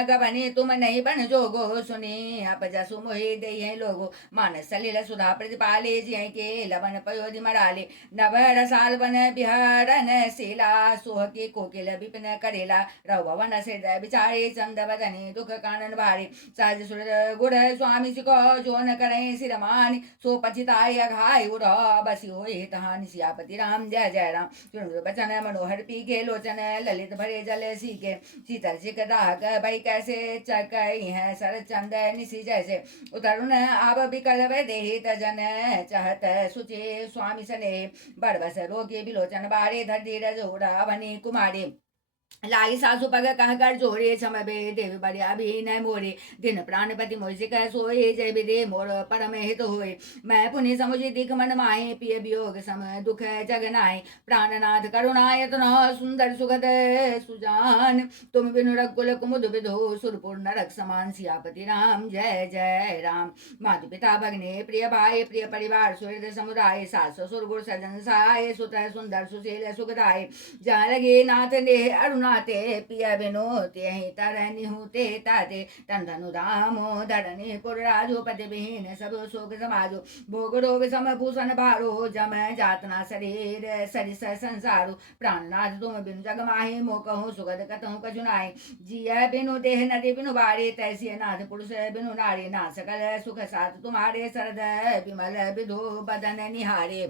गबनी तुम नहीं बन जोगो सुनी अप जसु मोहि दे लोगो मानस सलिल सुधा प्रतिपाले जिय के लबन पयोधि मराले नव रसाल बन बिहरन शीला सोह के कोकिल विपिन करेला रव भवन हृदय विचारे चंद बदनी दुख कानन भारी सहज सुर गुड़ स्वामी सिको जो न करे सिरमान सो पचिताय अघाय उड़ बसी होए तहान सियापति राम जय जय राम सुन बचन मनोहर पी के लोचन ललित भरे जल सीके शीतल सिक दाहक भई कैसे चकई है सर चंद निशी जैसे उतरुण आब विकल देहि तजन चहत सुचे स्वामी सने बड़बस रोगे बिलोचन बारे धर धीरज उड़ा बनी कुमारी लाई सासु पग कह कर जोड़े समबे देव बड़िया भी न मोरे दिन प्राणपति मोहि कह सोए जय विदे मोर परम हित होए मैं पुनि समुझि दिख मन माहे पिय वियोग सम दुख जगनाए प्राणनाथ करुणायतन सुंदर सुगत सुजान तुम बिनु रघुकुल कुमुद विधो सुरपुर नरक समान सियापति राम जय जय राम मातु पिता भगने प्रिय भाई प्रिय परिवार सुहृद समुदाय सास ससुर गुर सजन सहाय सुत सुंदर सुशील सुखदाय जहाँ लगे नाथ ने अरुणाते पिय बिनो त्यहि तरनि हुते ताते तन धनु धामो धरणी पुर राजोपति विहीन सब शोक समाजो भोग रोग सम भूषण भारो जम जातना शरीर सरिस संसारो प्राणनाथ तुम बिनु जग माहि मो कहूँ सुगत कतहु कछुनाई जिय बिनु देह नदी बिनु बारे तैसी नाथ पुरुष बिनु नारी ना सकल सुख साथ तुम्हारे सरद विमल विधो बदन निहारे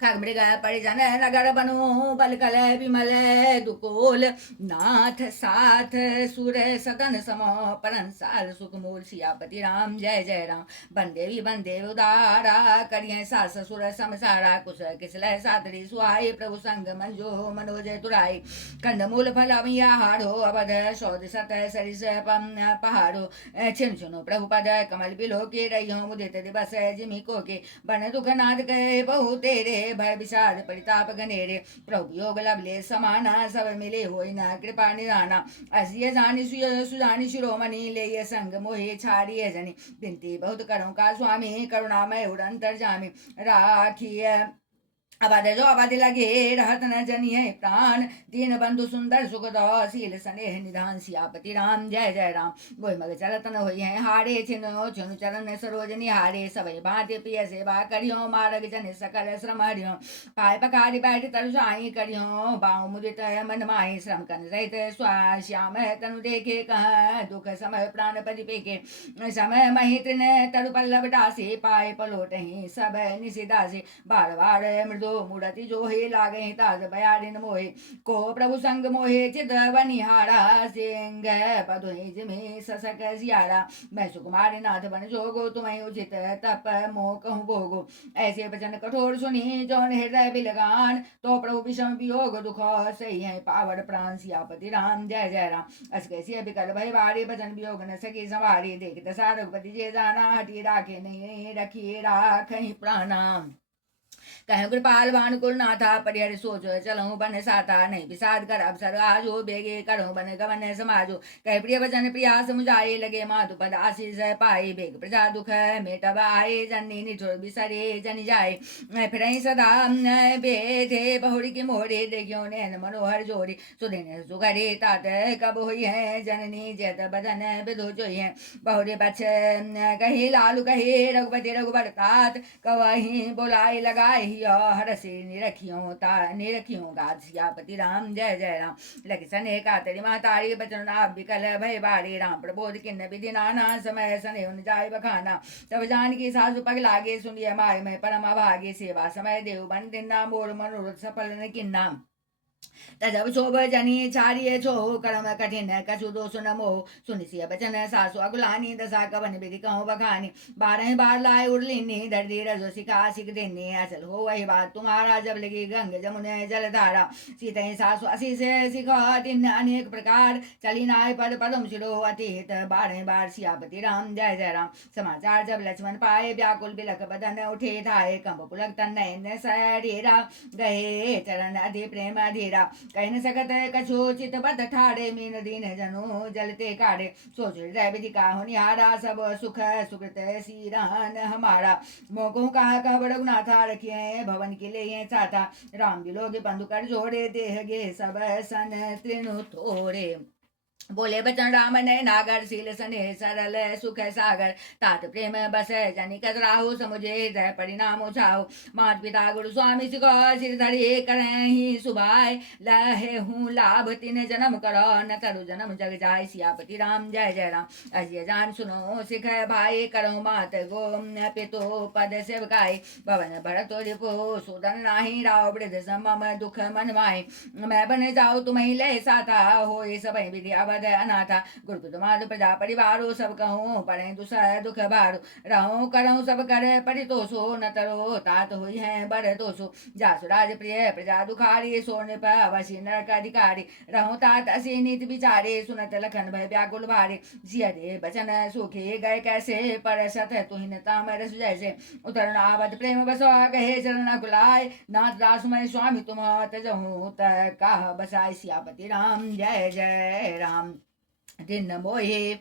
खग मृग परिजन नगर बनो बल कल विमल दुकोल नाथ साथ सुर सदन समो परन साल सुख मूल सियापति राम जय जय राम बंदेवी बंदे उदारा करिय सास सुर समसारा कुश किसल सादरी सुहाय प्रभु संग मंजो मनोज तुराई कंद मूल फल हारो अवध सौद सत सरिस पहाड़ो छिन सुनो प्रभु पद कमल बिलो के रही मुदित दिवस जिमी को के बन दुख नाद कहे बहु तेरे भय विषाद परिताप गनेरे प्रभु योग लवले समाना सब मिले होई ना कृपा निधाना असिय जानी सुजानी शिरोमणि ले संग मोहे छाड़िए जनी बिनती बहुत करूं का स्वामी करुणामय उड़ंतर जामी राखिय अवधि लगे रहत न जनिए प्राण, दीन बंधु सुंदर सुखद शील स्नेह निधान, सियापति राम जय जय राम। गोई मग चलत न होई है हारे, छिनो छिनु चरण सरोज निहारे, सबई भांति प्रिय सेवा करियो, मार्ग जन सकल श्रम हरियो, पाय पखारी बैठ तरसाई करियो, बाऊ मुदित मन माही, श्रम कन सहित श्याम तनु देखे, कह दुख समय प्राण पति पेके, समय मही तृण तरु पल्लव डासे, पाए पलोटही सब निशिदासे, बार बार मृदु मूर्ति जो हे लागे ताज बयारिन मोहे, को प्रभु संग मोहे चित बनिहारा, सिंह पदुहि जिमे ससक सियारा, मैं सुकुमारी नाथ बन जोगो, तुम्हें उचित तप मोह कहूँ भोगो, ऐसे वचन कठोर सुनी जौन हृदय बिलगान, तो प्रभु विषम वियोग दुख सही है पावड़ प्राण, सियापति राम जय जय राम। अस कैसी विकल भय बारी, भजन वियोग न सकी संवारी, देख दशा रघुपति जे जाना, हटी राखे नहीं रखिए राखहि प्राणाम, कह कृपाल भानुकुल नाथा, परिहर सोच चलऊँ बन साथा, नहीं विषाद कर अवसर आजो, बेगे करूँ बन गवन समाजो, कह प्रिय वचन प्रिया समुझाए, लगे माधु पद आशीष पाए, बेग प्रजा दुख मेटब आए, जननी निठुर बिसरे जन जाए, फिर सदा बेधे बहुरी की मोरे, देखियो नैन मनोहर जोरी, सुदिन सुखरे तात कब हुई है, जननी जत बदन विधु जोई है, बहुरे बच कही लालू कहे रघुपति रघुबर तात, कवही बोलाए लगाए हरसे निरखियों गाद, सियापति राम जय जय राम। लखि सने कातरी महतारी, बचन नाभ विकल भय बारी, राम प्रबोध किन्न विधि नाना, समय सने उन जाय बखाना, सब जान की सासु पग लागे, सुनिय माय में परम अभागे, सेवा समय देव बन दिना, मोर मनोरथ सफल न किन्ना, तजब शोभ जनी चारिय छो, कर्म कठिन कछु दोष न मोह, सुनिसिय बचन सासु अगुलानी, दशा कवन विधि कहूँ बखानी, 12 बार लाए उड़लिनी, दर्दी रजो सिखा सिख देनी, अचल हो वही बात तुम्हारा, जब लगी गंग जमुने जलधारा, सीतहि सासु असी से सिखा तिन अनेक प्रकार, चली नाय पद पदम शिरो अतीत, 12 बार सियापति राम जय जय राम। समाचार जब लक्ष्मण पाए, व्याकुल बिलख बदन उठे थाए, कंब पुलक तन नयन शरीरा, गहे चरण अधि प्रेम अधीरा, कहन सकत कछु चित बद ठाड़े, मीन दीन जनु जलते काढ़े, सोच हृदय विधि काहु निहारा, सब सुख सुकृत सीरन हमारा, मोको कहा कह बड़गुनाथा, रखिए भवन के लिए चाथा, राम बिलोगे बंधु कर जोड़े, देह गे सब सन त्रिनु थोड़े, बोले बचन राम ने नागर, शील सने सरल सुख सागर, तात प्रेम बस जनिक राहु, समुझे हृदय परिणाम उछाओ, मात पिता गुरु स्वामी सिख सिर धरे, करहि सुभाय लहे हूँ लाभ, तीन जन्म करो न तरु जन्म जग जाय, सियापति राम जय जय राम। अजिय जान सुनो सिख भाई, करो मात गो पितो पद सेवकाई, भवन भरत रिपो सुदन नाही, राव वृद्ध समम दुख मन माय, मैं बन जाओ तुम्हें ले साथा, हो सब विधि अवध अनाथा, गुरु माधु प्रजा परिवारो, सब कहूँ पढ़े दुख भारो, रहूँ करऊँ सब कर परितोषो, न तरो तात हुई है बड़ दोषो, जासु राज प्रिय प्रजा दुखारी, सोने पर अवश्य नरक अधिकारी, रहूँ तात असी नीति विचारे, सुनत लखन भय व्याकुल भारे, जियरे बचन सुखे गए कैसे, पर सत तुहिन तामरस जैसे, उतर आवत प्रेम बसो गहे चरण कुलाय, नाथ दासमय स्वामी तुम तजहूँ तह बसाय, सियापति राम जय जय राम। दिन मोहे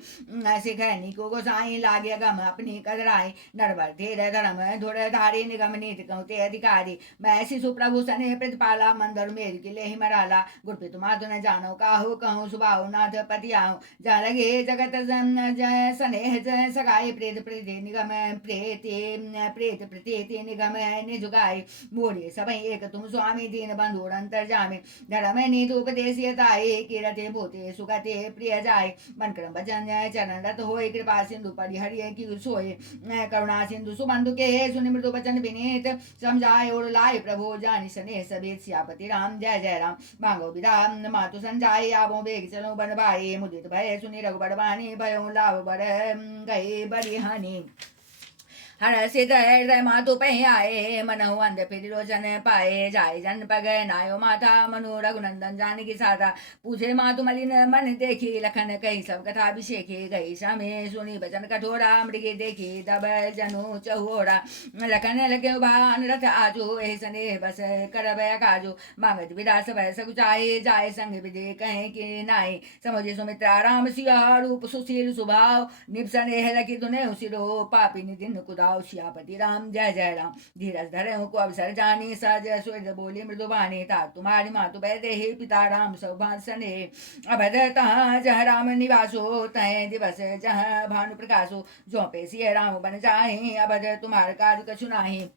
सिखनी को गोसाई, लागे गम अपनी कदराई, नरवर धीर धर्म धुर धारी, निगम नीति कहते अधिकारी, मैं शिशु प्रभु सने प्रतिपाला, मंदर मेर के ले मराला, गुरपितु माधु न जानो काहू, कहूँ सुबाहु नाथ पति आऊ, जा लगे जगत जय स्नेह जय सगाई, प्रेत प्रीति निगम प्रेत प्रीति निगम निजुगाई, बोले सबई एक तुम स्वामी, दीन बंधु अंतर जामे, धर्म नीति उपदेशियताए, कीरते भूते सुगते प्रिय जाय, मन क्रम भजन चरण रत होय, कृपा सिंधु परिहरिय की सोय, करुणा सिंधु सुबंधु के सुनि मृदु बचन विनीत, समझाए और लाए प्रभु जानि सने सቤत, सियापति राम जय जय राम। मांगो विधान मातु संजाय, आवो बेग चलो बन भाई, मुदित भय सुनि रघुबर वाणी, भयो लाभ बड़ गए बड़ी हानि, हर्षित हृदय मातु पै आए, मनहु अंध फिर लोचन पाए, जाय जन पग नायो माथा, मनु रघुनंदन जानकी साथा, पूछे मातु मलिन मन देखी, लखन कही सब कथा अभिषेखे, गई समय सुनी बचन कठोरा, मृगे देखी तब जनु चहुरा, लखन लगे भान रथ आजो, एह सने बस कर भय काजो, मांगत विदा सब सकुचाए, जाय संग विदे कहे कि नाई, समझे सुमित्रा राम सिया, रूप सुशील सुभाव, निपसने लकी तुने उसिरो, पापी निदिन कुदा जाओ सियापति राम जय जय राम। धीरज धरे को अवसर जानी सहज स्वर्ग बोली मृदुबानी ता तुम्हारी मातु बैदे ही पिता राम सौभासने अभद तहाँ जह राम निवासो तय दिवस जह भानु प्रकाशो जो पे सिय राम बन जाहि अभद तुम्हार कार्य कछु नाही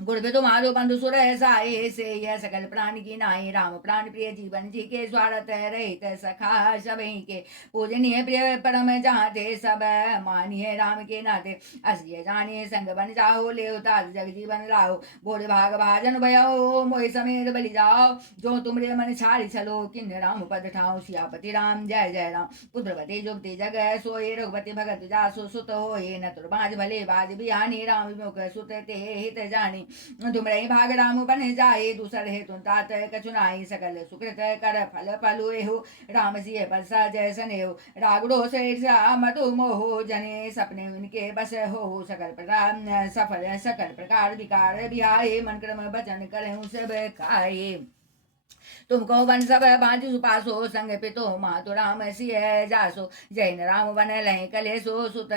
गुरबे तुम्हारो बंधु सुर साए से यह सकल प्राण की नाई राम प्राण प्रिय जीवन जी के स्वार्थ रहित सखा सबही के पूजनीय प्रिय परम चाहते सब मानिए राम के नाते असलिए जानिए संग बन जाओ ले उतार जग जीवन लाओ बोले भाग भाजन भयो मोहि समेत बलि जाओ जो तुमरे मन छाड़ी चलो किन्न राम पद ठाओ सियापति राम जय जय राम पुत्रपति जुगति जग सोए रघुपति भगत जासु सुत होए न तुरबाज भले बाज बिहानी राम विमुख सुत ते हित जानी तुमरे भाग राम बन जाए दूसर हे तुम तात कछुनाई सकल सुकृत कर फल फलु एहु राम सिय परसा जय सनेहु रागड़ो से मधु मोह जने सपने उनके बस हो सकल प्रकार सफल सकल प्रकार विकार बिहाए मन क्रम बचन करें सब खाए तुमको वन सब बांधु सुपासो संग पितो मातु राम सिय जासो जैन राम बन लय कलेसो सुत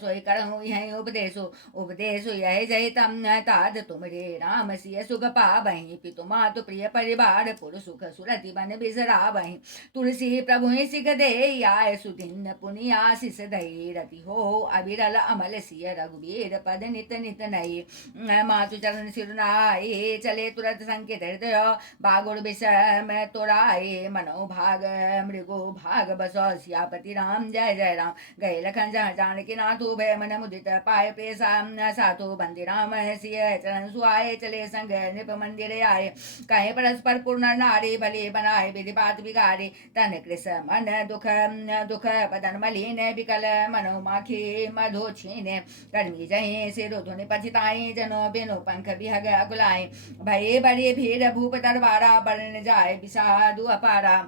सोई करहु यह उपदेशो उपदेशो यह जय तम ताद तुमरे राम सिय सुख पाबहि पितु मातु प्रिय परिवार पुर सुख सुरति बन बिसराबहि तुलसी प्रभु सिख दे आय सुदिन पुनि आशीष दई रति हो अविरल अमल सिय रघुवीर पद नित नित नई मातु चरण सिरुनाई चले तुरंत संकेत हृदय बागुर विष मैं तोड़ाए मनो भाग मृगो भाग बसो सियापति राम जय जय राम गए लखन जहाँ जानकी नाथो भय मन मुदित पाए पेशा साधु बंदी राम सिय चरण सुआए चले संग नृप मंदिर आए कहे परस्पर पूर्ण नारी भले बनाए विधि बात बिगाड़े तन कृष मन दुख दुख पदन मलिन विकल मनो माखी मधो छीने कर्मी जही सिरो धुनि पछिताई जनो बिनु पंख बिहग अकुलाए भये बड़े भीड़ भूप दरबारा बरन जाए विषादु अपारा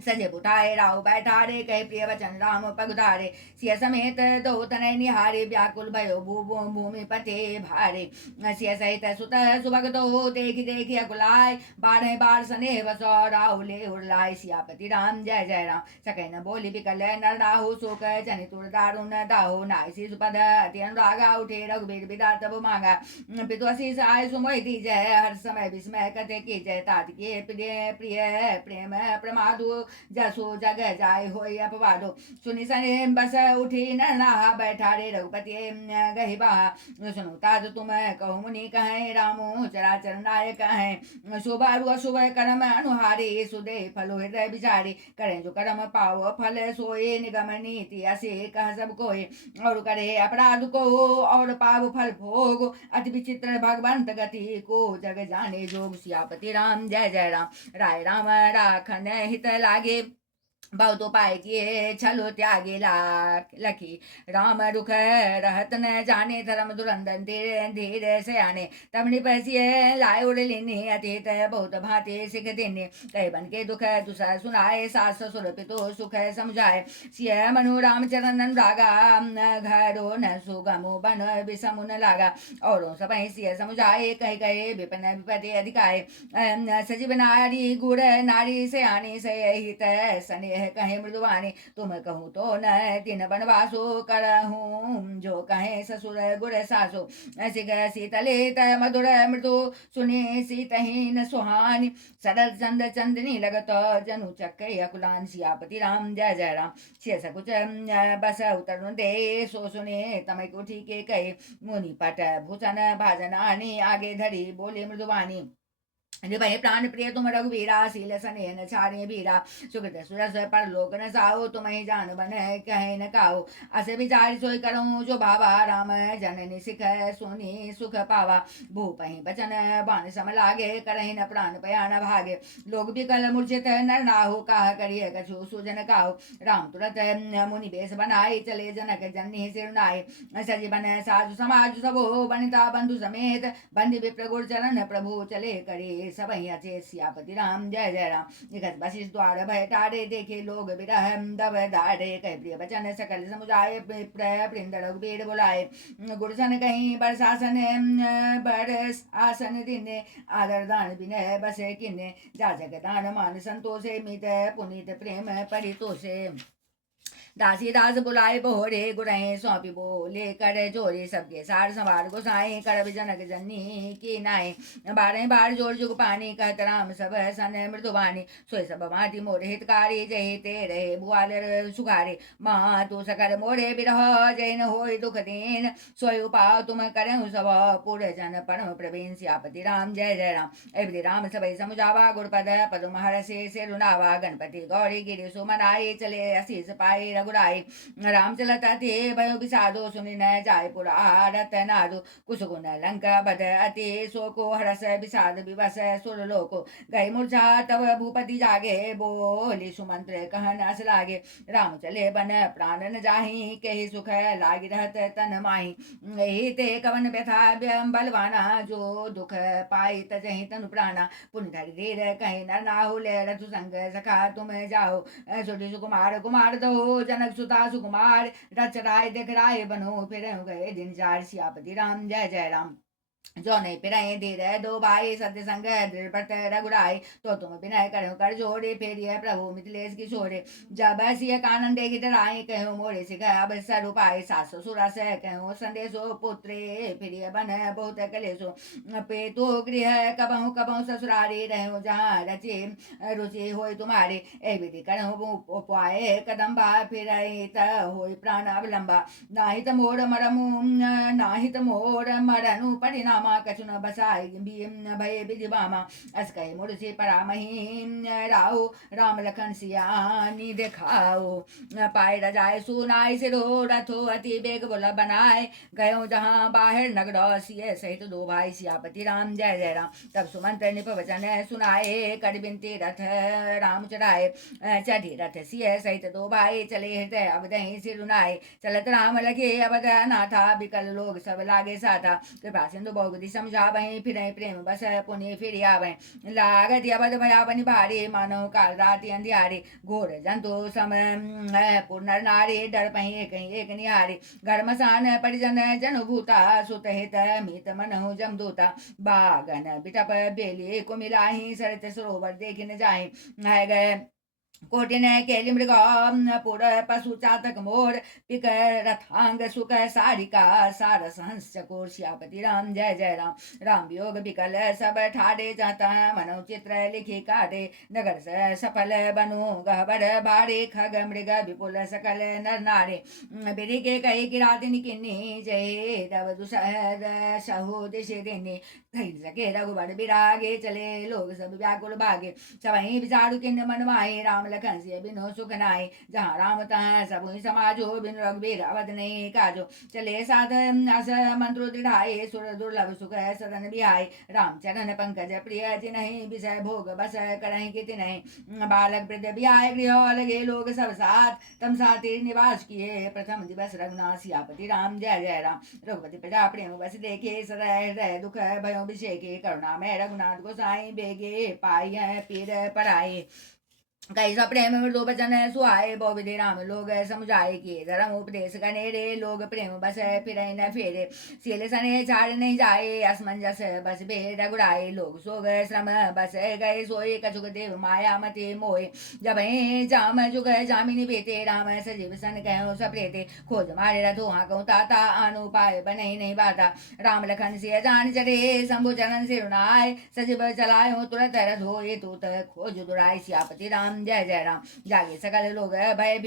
सजे बुठाए राव बैठा रे कहे प्रिय वचन राम पगुधारे सिय समेत दो तनय निहारे व्याकुल भयो भूमि पते भारे सिय सहित सुत सुभग दो देखी देखी अकुलाय बाढ़ बाढ़ सने बसो राहु ले उड़लाय सियापति राम जय जय राम सकै न बोली विकल नर राहु शोक जनि तुर दारुण दाहो नायसी सुपद अति अनुरागा उठे रघुबीर विदा तब मांगा पितु असीस आय सुमोहि जय हर समय विस्मय कथे की जय तात के प्रिय प्रिय प्रेम प्रमादु जसो जग जाय होय अपवादो सुनि सने बस उठी नरनाहा बैठा रे रघुपति गहि बहा सुनु ताज तुम कहु मुनि कहे रामो चराचर नायक है शुभ अशुभ कर्म अनुहारे सुदे फलो हृदय विचारे करें जो कर्म पाओ फल सोए निगम नीति असे कह सब कोय और करे अपराध को और पाव फल भोग अति विचित्र भगवंत गति को जग जाने जोग सियापति राम जय जय राम राय राम राखन हित लागे बहुत उपाय किए छलो त्यागे लखी राम रुख रहत न जाने धर्म दुरंदन धीर से आने तब निपसिए लाए उड़ लेने अतीत बहुत भांति सिख देने कई बन के दुख दुसर सुनाए सास ससुर पितो सुख समझाए सिय मनु राम चरण रागा घरो न सुगमो बन विषमुन लागा और सब सिय समझाए कह गए विपन विपति अधिकाय सजीव नारी गुड़ नारी से आने से हित स्नेह कहे मृदुवानी तुम कहूँ तो न तीन बनवासो करहूँ जो कहे ससुर गुर सासो सिग शीतले मधुर मृदु सुने सीतहीन सुहानी सरल चंद चंदनी लगत जनु चक्र अकुलान सियापति राम जय जय राम सिय सकुच बस उतर दे सो सुने तमय कुठी के कहे मुनि पट भूषण भाजनानी आगे धरी बोले मृदुवानी भय प्राण प्रिय तुम रघुवीरा शील सनेहन छाड़े बीरा सुकृत सुरस पर लोक न साओ तुम्हें जान बन कहे न काओ अस विचार सोई करूँ जो बाबा राम जननी सिख सुनी सुख पावा भूपहि बचन बाण सम लागे करहि न प्राण पयान भागे लोग विकल मूर्छित नर नाहु काह करिय कछु सुजन काहु राम तुरत मुनि बेस बनाए चले जनक जननी सिरनाए सजीवन साधु समाज सबो वनिता बंधु समेत बंदी विप्र गुर चरण प्रभु चले करे सब अच्छे सियापति राम जय जय राम निकट वशिष्ठ द्वार भय टारे देखे लोग विरह दब दारे कह प्रिय बचन सकल समुदाय वृंद रघुबीर बुलाए गुरुसन कहीं बरसासन बरस आसन दिने आदर दान विनय बसे किन्ने जा जग दान मान संतोषे मित पुनीत प्रेम परितोषे दासी दास बुलाए बहुरे गुरहे सौंपी बोले कर जोरे सबके सार संवार गोसाई कर जनक जननी की नाई 12 बार जोर जुग पानी कहत राम सब सन मृदुबानी सोई सब माटी मोर हितकारी जय ते रहे बुआलर सुगारे माँ तू सकल मोरे बिरह जैन होय दुख दीन सोई उपाव तुम करहु सब पुर जन परम प्रवीण सियापति राम जय जय राम एवं राम सबई समुझावा गुरुपद पदुम हरषे से रुनावा गणपति गौरी गिरि सुमनाई चले असीस पाई रघुराई राम चलता थे भयो विषादो सुनि न जाय पुरारत नादु कुसुगुन लंका बद अति शोको हरस विषाद विवश सुर लोको गई मूर्छा तव भूपति जागे बोली सुमंत्र कहन अस लागे राम चले बन प्राण न जाहि कही सुख लागी रहत तन माही यही ते कवन व्यथा बलवाना जो दुख पाई तजहि तनु प्राणा पुण्य धरि धीर कहीं नर नाहु ले रथु संग सखा तुम जाओ सुधि सुकुमार कुमार दो जनक सुता सुकुमार रच राय देख राय बनो फिर गए दिन जार सियापति राम जय जय राम जो नहीं पिराए धीरे दो भाई सत्य संग दृढ़ रघुराई तो तुम विनय करो कर जोड़े फेरिए प्रभु मिथिलेश की छोड़े जब सिय कानन देखी डराई कहो मोरे सिख अब स्वरूपाई सासु सुरा से कहो संदेशो पुत्रे फिर बन बहुत कलेशो पे तो गृह कबहु कबहु ससुरारी रहो जहाँ रचे रुचि हो तुम्हारे ए विधि करो उपाय कदम्बा फिर हो प्राण अवलंबा नाहित मोर मरमु नाहित मोर मरनु परिणाम कछु न बसाई भय विधि बामा अस कही मुर्सी परामही राहु राम लखन सियानी दिखाओ पाए रजाए सुनाई सिरो रथो अति बेग बोला बनाए गयो जहाँ बाहर नगर सिय सहित दो भाई सियापति राम जय जय राम तब सुमंत्र निप वचन सुनाए कर बिनती रथ राम चढ़ाए चढ़ी रथ सिय सहित दो भाई चले हृदय अवदही सिरुनाए चलत राम लगे अवध नाथा बिकल लोग सब लागे साथा कृपा सिंधु बहुगति समझा बही फिर प्रेम बस पुनि फिर आवे लागत अवध भया बनि भारी मानो काल राति अंधियारी घोर जंतु सम पुनर नारी डर पही एक निहारी घर मसान परिजन जनभूता सुत हित मीत मनहु जमदूता बागन बिटप बेली कुमिलाही सरित सरोवर देखि न जाहि गए कोटिन केलि मृग पुर पशु चातक मोर पिक रथांग सुख सारिका सारस हंस चकोर सियापति राम जय जय राम राम वियोग विकल सब ठाडे जाता मनो चित्र लिखी काटे नगर से सफल बनु गहबर भारे खग मृग विपुल सकल नर नारे बिरी के कही किरातिन किन्नी जय दव दुसहर सहु दिशे देने कही सके रघुबर विरागे चले लोग सब व्याकुल भागे सवही विचारु किन्न मन माहे राम लखन से बिनो सुख नाई जहाँ राम तहाँ सब समाजो बिन रघुबीर अवध नहीं काजो चले साध अस मंत्रो दृढ़ाए सुर दुर्लभ सुख सदन बिहाई राम चरण पंकज प्रिय जिनहि विषय भोग बस करहि किति नहीं बालक वृद्ध बिहाय गृह लगे लोग सब साथ तम साथी निवास किए प्रथम दिवस रघुनाथ सियापति राम जय जय राम रघुपति प्रजा प्रेम बस देखे सदय हृदय दुख भयो विषेके करुणा में रघुनाथ गोसाई बेगे पाई पीर पराई कैसा प्रेम मृदु बचन सुहाए बहु विधि राम लोग समझाए किए धर्म उपदेश गनेरे लोग प्रेम बस फिर न फेरे सील सने छाड़ नहीं जाए असमंजस बस बे रघुराए लोग सो गए श्रम बस गए सोए कछुक देव माया मते मोए जब जाम जुग जामिनी बेते राम सजीव सन कहो सप्रेते खोज मारे रथो हाँ ताता आनु पाए बने नहीं बाता राम लखन से जान चढ़े शंभु चरण से रुनाए सजीव चलाए तुरंत रथ होए तूत खोज दुराय सियापति राम जय जय राम जागे सकल लोग भय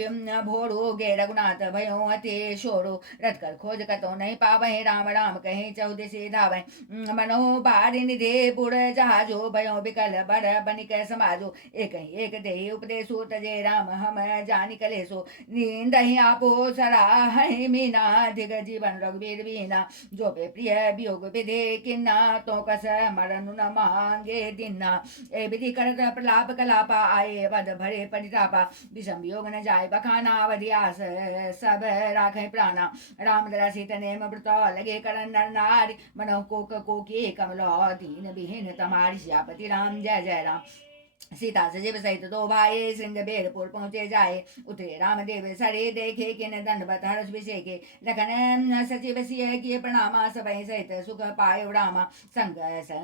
भोरो गे रघुनाथ भयो अति शोरो रथ कर खोज कतो नहीं पावे राम राम कहे चौदह से धावे मनो बारि निधे पुर जहाजो भयो बिकल बड़ बनिक समाजो एक दे उपदेशो तजे राम हम जानी कलेसो नींद ही आपो सराह मीना दिग जीवन रघुबीर बीना जो पे प्रिय वियोग विधे किन्ना तो कस मरण न मांगे दिन्ना ए विधि करत प्रलाप कलापा आए पद भरे परितापा विषम योग न जाय बखाना अवधियास सब राखे प्राणा राम दरसित नेम व्रत लगे करन नर नारी मनो कोक कोकी कमलो दीन विहीन तमारी सियापति राम जय जय राम सीता सजीव सहित दो भाई श्रृंग बेरपुर पहुंचे जाए। उतरे रामदेव सरे देखे किन दंडवत हर्ष विषेके। लखन सचिव सिय किए प्रणामा सबहि सहित सुख पायो रामा। संग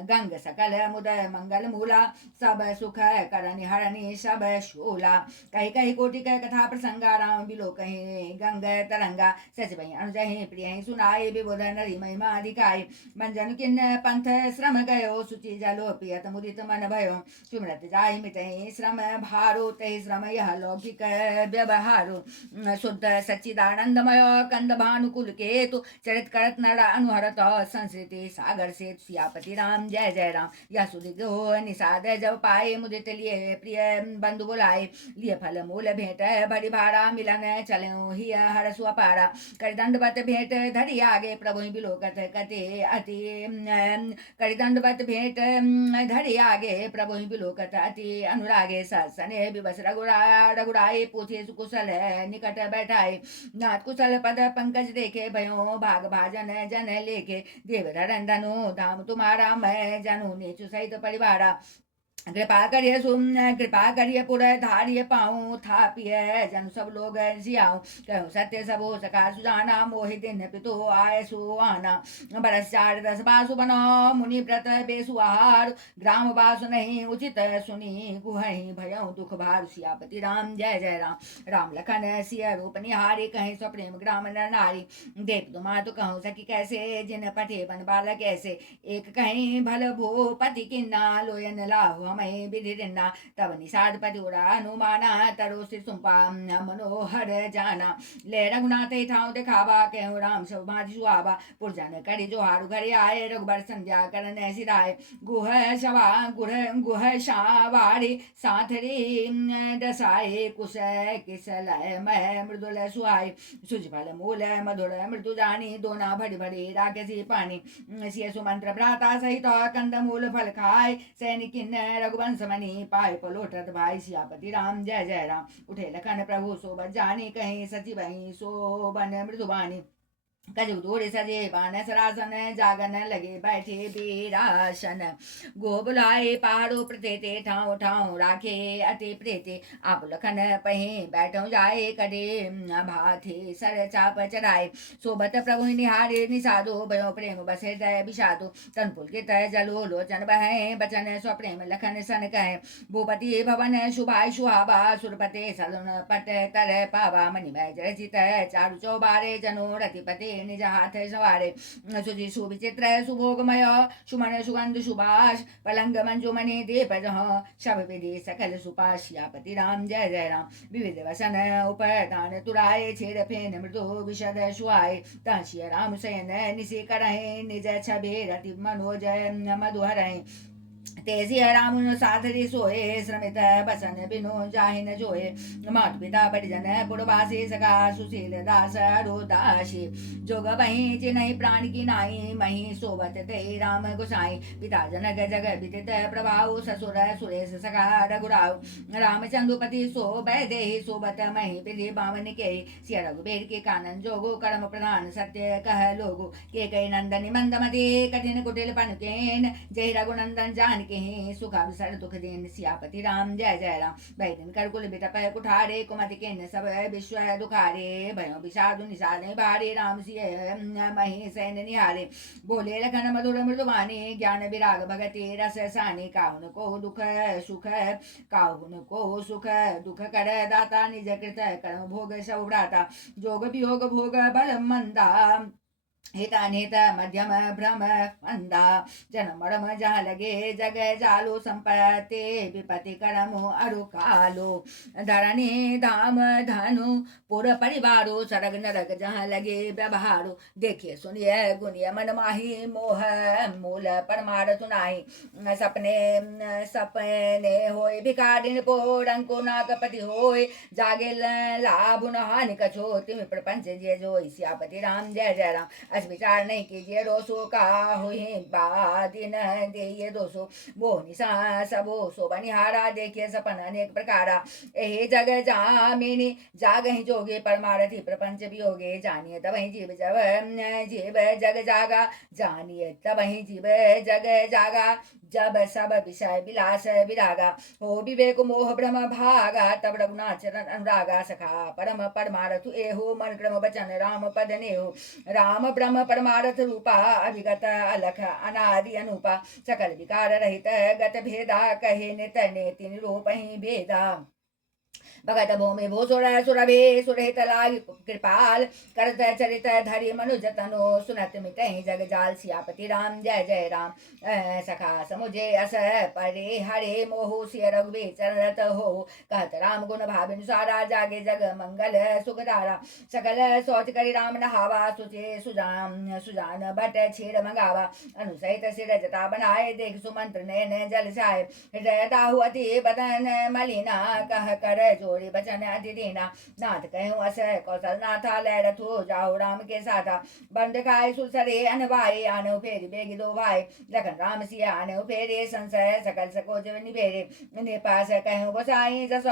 गंग सकल मुद मंगल मूला सब सुख करनि हरनि सब शूला। कही कही कोटि कह कथा प्रसंगा राम बिलो कही गंग तरंगा। सचिव अनुजहि प्रिय सुनाए विबुध नरी महिमा अधिकाई। मंजन किन पंथ श्रम गयो सुचि जलो पियत मुदित मन भयो। सुमरत जाहि मिटहि श्रम भारो तहि श्रम यह लौकिक व्यवहारो। शुद्ध सच्चिदानंदमय कंद भानुकुल केतु चरित करत नर अनुहरत संस्कृति सागर से। सियापति राम जय जय राम। यह सुदिग्ध हो निषाद जब पाए मुदित लिए प्रिय बंधु बुलाए। लिए फल मूल भेंट भरी भारा मिलन चलो ही हर सुअपारा। कर दंडवत भेंट धरि आगे प्रभु बिलोकत कते अति। कर दंडवत भेंट धरि आगे प्रभु बिलोकत अति अनुरागे। सने विवश रघुराई पूछे सुकुशल निकट बैठाए। नाथ कुशल पद पंकज देखे भयो भाग भाजन जन लेके। देव धरन धनु धाम तुम्हारा मैं जनू नीचु सहित परिवारा। कृपा करिए पुर धारिय पाऊँ थापिय जन सब लोग जियाऊँ। कहूँ सत्य सबो सखा सुजाना मोहि दिन पितु आय सुहाना। बरस 4 10 बासु बनो मुनि व्रत बेसुहार। ग्राम बासु नहीं उचित सुनी गुहहि भयऊ दुख भार। सियापति राम जय जय राम। राम लखन सिय रूप निहारी कहीं स्वप्रेम ग्राम नर नारी। देव तुमा तो कहूँ सखी कैसे जिन पठे बन बालक ऐसे। एक कहीं भल भूपति किन्ना लोयन लाहु हमें विधि दिन्ना। तब निषाद पति उड़ा अनुमाना तरो से सुम्पा मनोहर जाना। ले रघुनाथ ठाव दिखावा कहूँ राम सब माझी सुहावा। पुरजन करी जो हारु घरे आए रघुबर संध्या करन सिधाए। गुह शावारी साथरी दसाए कुश किसल मह मृदुल सुहाय। सुजफल मूल मधुर मृदु जानी दोना भरी भरी राक्षसी पानी। सिय सुमंत्र भ्राता सहित कंद मूल फल खाए। सैनिकिन रघुवंश मणि पाए पलोटत भाई। सियापति राम जय जय राम। उठे लखन प्रभु सोबत जानी कहीं सचिव सोबन मृदुबानी। कजु दूर सजे बान सरासन जागन लगे बैठे बीरासन। गो बुलाए पहाड़ो प्रते ठाव ठाव राखे अति प्रेते। आप लखन पहे बैठो जाए कटे भाथे सर चाप चढ़ाए। सोबत प्रभु निहारे निषादो भयो प्रेम बस हृदय विषादो। तन पुलकित जलो लोचन बहे बचन स्वप्रेम लखन सन कहे। भूपति भवन शुभाय सुहावा सुरपते सदन पट तर पावा। मणिमय जरचित चारु चौबारे जनो रतिपते निज हाथ सवारे। सुजि सुविचित्र सुभोगमय सुमन सुगंध सुभाष। पलंग मंजुमणि दीप जह सब विधि सकल सुपाश। सियापति राम जय जय राम। विविध वसन उपदान तुराए छेड़ फेन मृदु विशद सुहाए। ताशिय राम शयन निशि करहि निज छबे रति मनोज मधुहरहि। तेजी राम साधरी सोए श्रमित बसन बिनु जाहिन जोए। मात पिता परिजन पुरवासी सखा सुशील दास रुदासी। जोग वही चिन्ह प्राण की नाई मही सोवत ते राम गुसाई। पिता जनक जग विदित प्रभाव ससुर सुरेश सखा रघुराव। रामचंद्रपति सो बैदेहि सोबत मही विधि बावन के। सिय रघुबीर के कानन जोगो कर्म प्रधान सत्य कह लोगो। के कई नंदन मंदमति कठिन कुटिल पनुकेन। जय रघुनंदन जान के सुखा विसर दुख देन। सियापति राम जय जय राम। भय दिन कर कुल बिटप कुठारे कुमति किन सब विश्व दुखारे। भयो विषादु निशाने भारे राम सिय मही सैन निहारे। बोले लखन मधुर मृदुवाणी ज्ञान विराग भगति रस सानी। काहुन को दुख सुख काहुन को सुख दुख कर दाता निज कृत कर्म भोग सब भ्राता। जोग वियोग भोग बल मंदा हितानित मध्यम भ्रम मंदा। जन्म मरम जहाँ लगे जग जालो संपत्ति विपत्ति करम अरु कालो। धरणी धाम धनु पुर परिवारो सरग नरक जहाँ लगे व्यवहारो। देखिए सुनिए गुनिय मन माही मोह मूल परमार सुनाई। सपने होय भिखारिन पोर अंको नागपति होय। जागे लाभ न हानि कछो तिमि प्रपंच जय जोय। सियापति राम जय जय राम। अस विचार नहीं कीजिए दोषो का हुई बादी न दे दोषो वो निशा सबो सो बनिहारा देखिए सपन अनेक प्रकारा यही जग जामिनी जाग ही जोगे परमारथी प्रपंच भी होगे जानिए तब ही जीव जब जीव जग जागा जानिए तब ही जीव जग जागा जब सब विषय विलास विरागा हो विवेक मोह भ्रम भागा तब रघुनाथ चरण अनुरागा सखा परम परमारथ एहो मन क्रम वचन राम पद नेहो राम ब्रह्म परमारथ रूपा अभिगत अलख अनादि अनुपा सकल विकार रहित गत भेदा कहे नित नेति निरूप ही भेदा भगत भूमि भूसुर सुरभि सुरहित लाग कृपाल करत चरित धरि मनुज तनु सुनत मिटहि जग जाल सियापति राम जय जय राम सखा समुझे अस परे हरे मोहु सिय रघुबीर चरणत हो कहत राम गुण भाविनुसारा जागे जग मंगल सुखदारा सकल सोच करि राम नहावा सुचे सुजान सुजान भट छेड़ मंगावा अनुसहित सिर जटा बनाए देख सुमंत्र नयन जल साय हृदय दाहु अति बदन मलिना कह कर जोड़ी बचन अति दीना नाथ कहूँ अस कौशल नाथा लय रथो जाओ राम के साथा बंद खाए सुसरे अनवाए आने फेरी बेगी दो भाई लखन राम सिया आने फेरे संशय सकल सको जब निबेरे ने पास कहूँ गोसाई जस